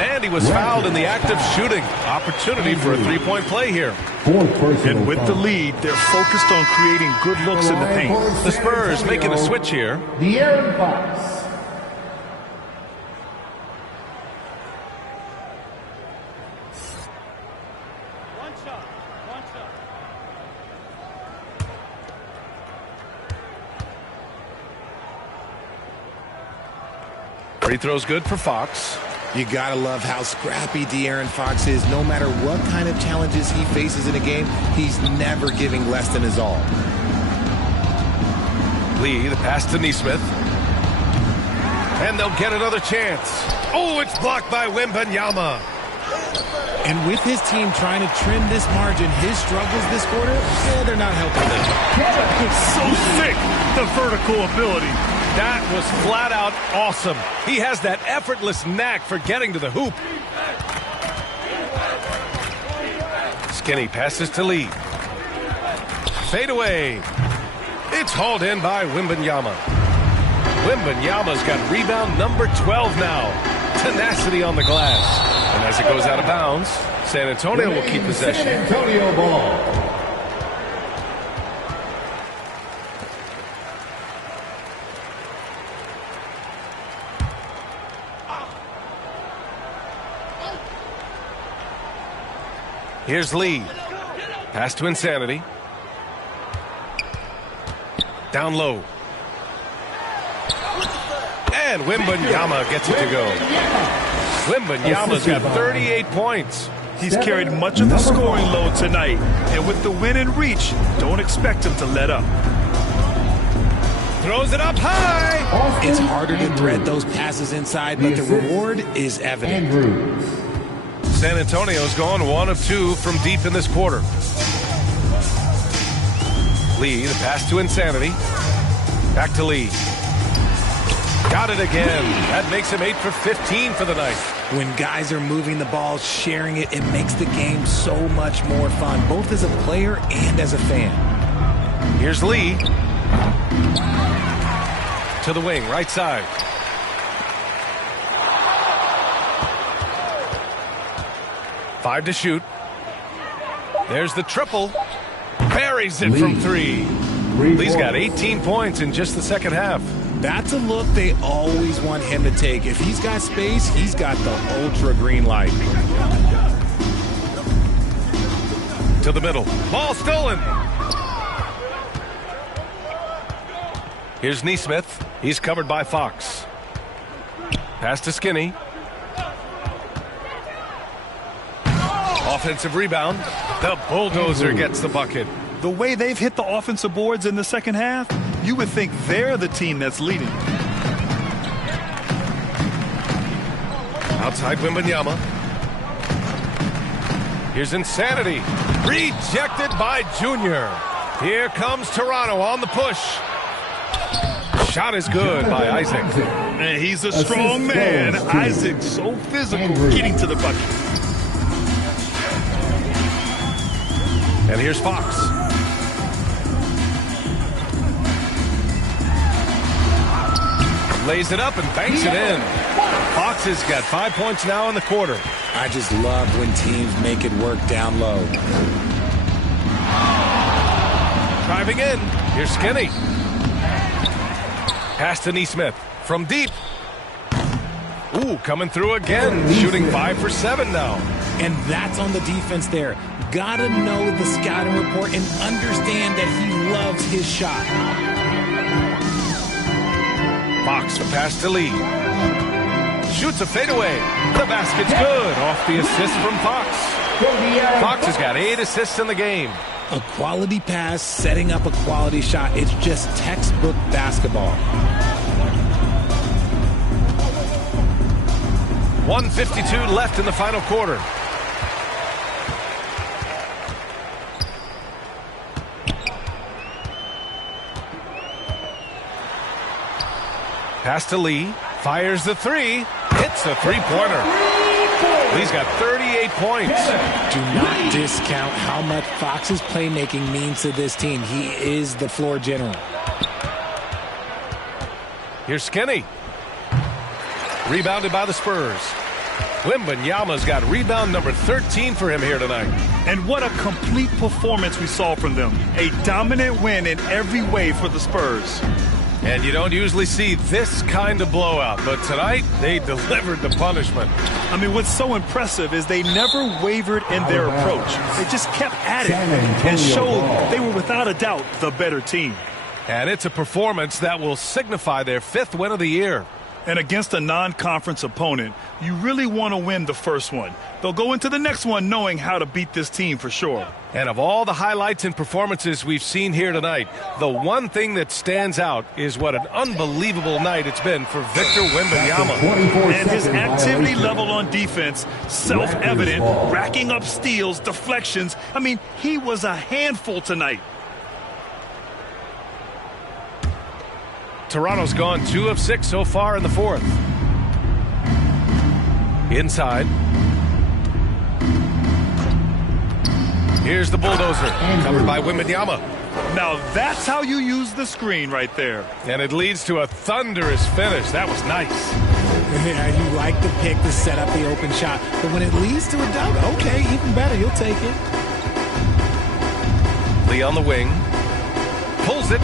And he was fouled in the act of shooting. Opportunity for a three-point play here. And with the lead, they're focused on creating good looks in the paint. The Spurs making a switch here. De'Aaron Fox. Free throw's good for Fox. You gotta love how scrappy De'Aaron Fox is. No matter what kind of challenges he faces in a game, he's never giving less than his all. Lee, the pass to Nesmith. And they'll get another chance. Oh, it's blocked by Wembanyama. And with his team trying to trim this margin, his struggles this quarter, they're not helping them. It's so sick, the vertical ability. That was flat out awesome. He has that effortless knack for getting to the hoop. Skinny passes to Lee. Fade away. It's hauled in by Wembanyama. Wembanyama's got rebound number 12 now. Tenacity on the glass. And as it goes out of bounds, San Antonio will keep possession. San Antonio ball. Here's Lee. Pass to Insanity. Down low. And Wembanyama gets it to go. Wembanyama's got 38 points. He's carried much of the scoring load tonight. And with the win in reach, don't expect him to let up. Throws it up high. It's harder to thread those passes inside, but the reward is evident. San Antonio's gone 1 of 2 from deep in this quarter. Lee, the pass to Insanity. Back to Lee. Got it again. That makes him 8 for 15 for the night. When guys are moving the ball, sharing it, it makes the game so much more fun, both as a player and as a fan. Here's Lee. To the wing, right side. Five to shoot. There's the triple. Buries it from 3. Lee's got 18 points in just the second half. That's a look they always want him to take. If he's got space, he's got the ultra green light. To the middle. Ball stolen. Here's Nesmith. He's covered by Fox. Pass to Skinny. Offensive rebound. The bulldozer gets the bucket. The way they've hit the offensive boards in the second half, you would think they're the team that's leading. Outside Wembanyama. Here's Insanity. Rejected by Junior. Here comes Toronto on the push. Shot is good by Isaac. Man, he's a strong man. Isaac so physical getting to the bucket. And here's Fox. Lays it up and banks it in. Fox has got 5 points now in the quarter. I just love when teams make it work down low. Driving in. Here's Skinny. Pass to Neesmith from deep. Ooh, coming through again. Shooting 5 for 7 now. And that's on the defense there. Gotta know the scouting report and understand that he loves his shot. Fox, the pass to Lee. Shoots a fadeaway. The basket's good. Off the assist from Fox. Fox has got 8 assists in the game. A quality pass, setting up a quality shot. It's just textbook basketball. 1:52 left in the final quarter. Pass to Lee. Fires the three. Hits the three-pointer. Lee's got 38 points. Do not discount how much Fox's playmaking means to this team. He is the floor general. Here's Skinny. Rebounded by the Spurs. Wembanyama's got rebound number 13 for him here tonight. And what a complete performance we saw from them. A dominant win in every way for the Spurs. And you don't usually see this kind of blowout, but tonight they delivered the punishment. I mean, what's so impressive is they never wavered in their approach. They just kept at it and showed they were without a doubt the better team. And it's a performance that will signify their 5th win of the year. And against a non-conference opponent, you really want to win the first one. They'll go into the next one knowing how to beat this team for sure. And of all the highlights and performances we've seen here tonight, the one thing that stands out is what an unbelievable night it's been for Victor Wembanyama. And his activity level on defense, self-evident, racking up steals, deflections. I mean, he was a handful tonight. Toronto's gone 2 of 6 so far in the 4th. Inside. Here's the bulldozer, covered by Wembanyama. Now that's how you use the screen right there. And it leads to a thunderous finish. That was nice. Yeah, you like the pick to set up the open shot, but when it leads to a dunk, okay, even better, you'll take it. Lee on the wing. Pulls it.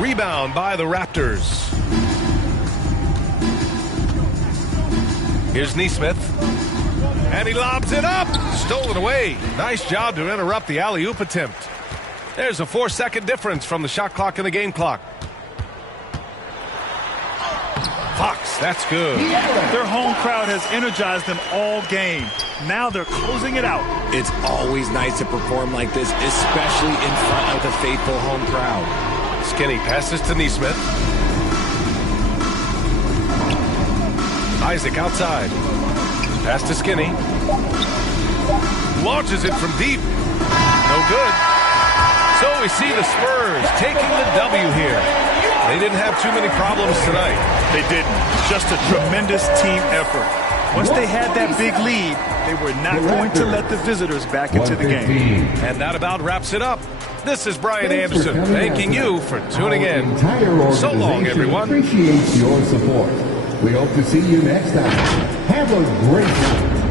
Rebound by the Raptors. Here's Neesmith. And he lobs it up. Stolen away. Nice job to interrupt the alley-oop attempt. There's a 4-second difference from the shot clock and the game clock. Fox, that's good. Their home crowd has energized them all game. Now they're closing it out. It's always nice to perform like this, especially in front of the faithful home crowd. Skinny passes to Neesmith. Isaac outside. Pass to Skinny. Launches it from deep. No good. So we see the Spurs taking the W here. They didn't have too many problems tonight. They didn't. Just a tremendous team effort. Once they had that big lead, they were not going to let the visitors back into the game. And that about wraps it up. This is Brian Anderson thanking you for tuning in. So long, everyone. Appreciates your support. We hope to see you next time. Have a great night.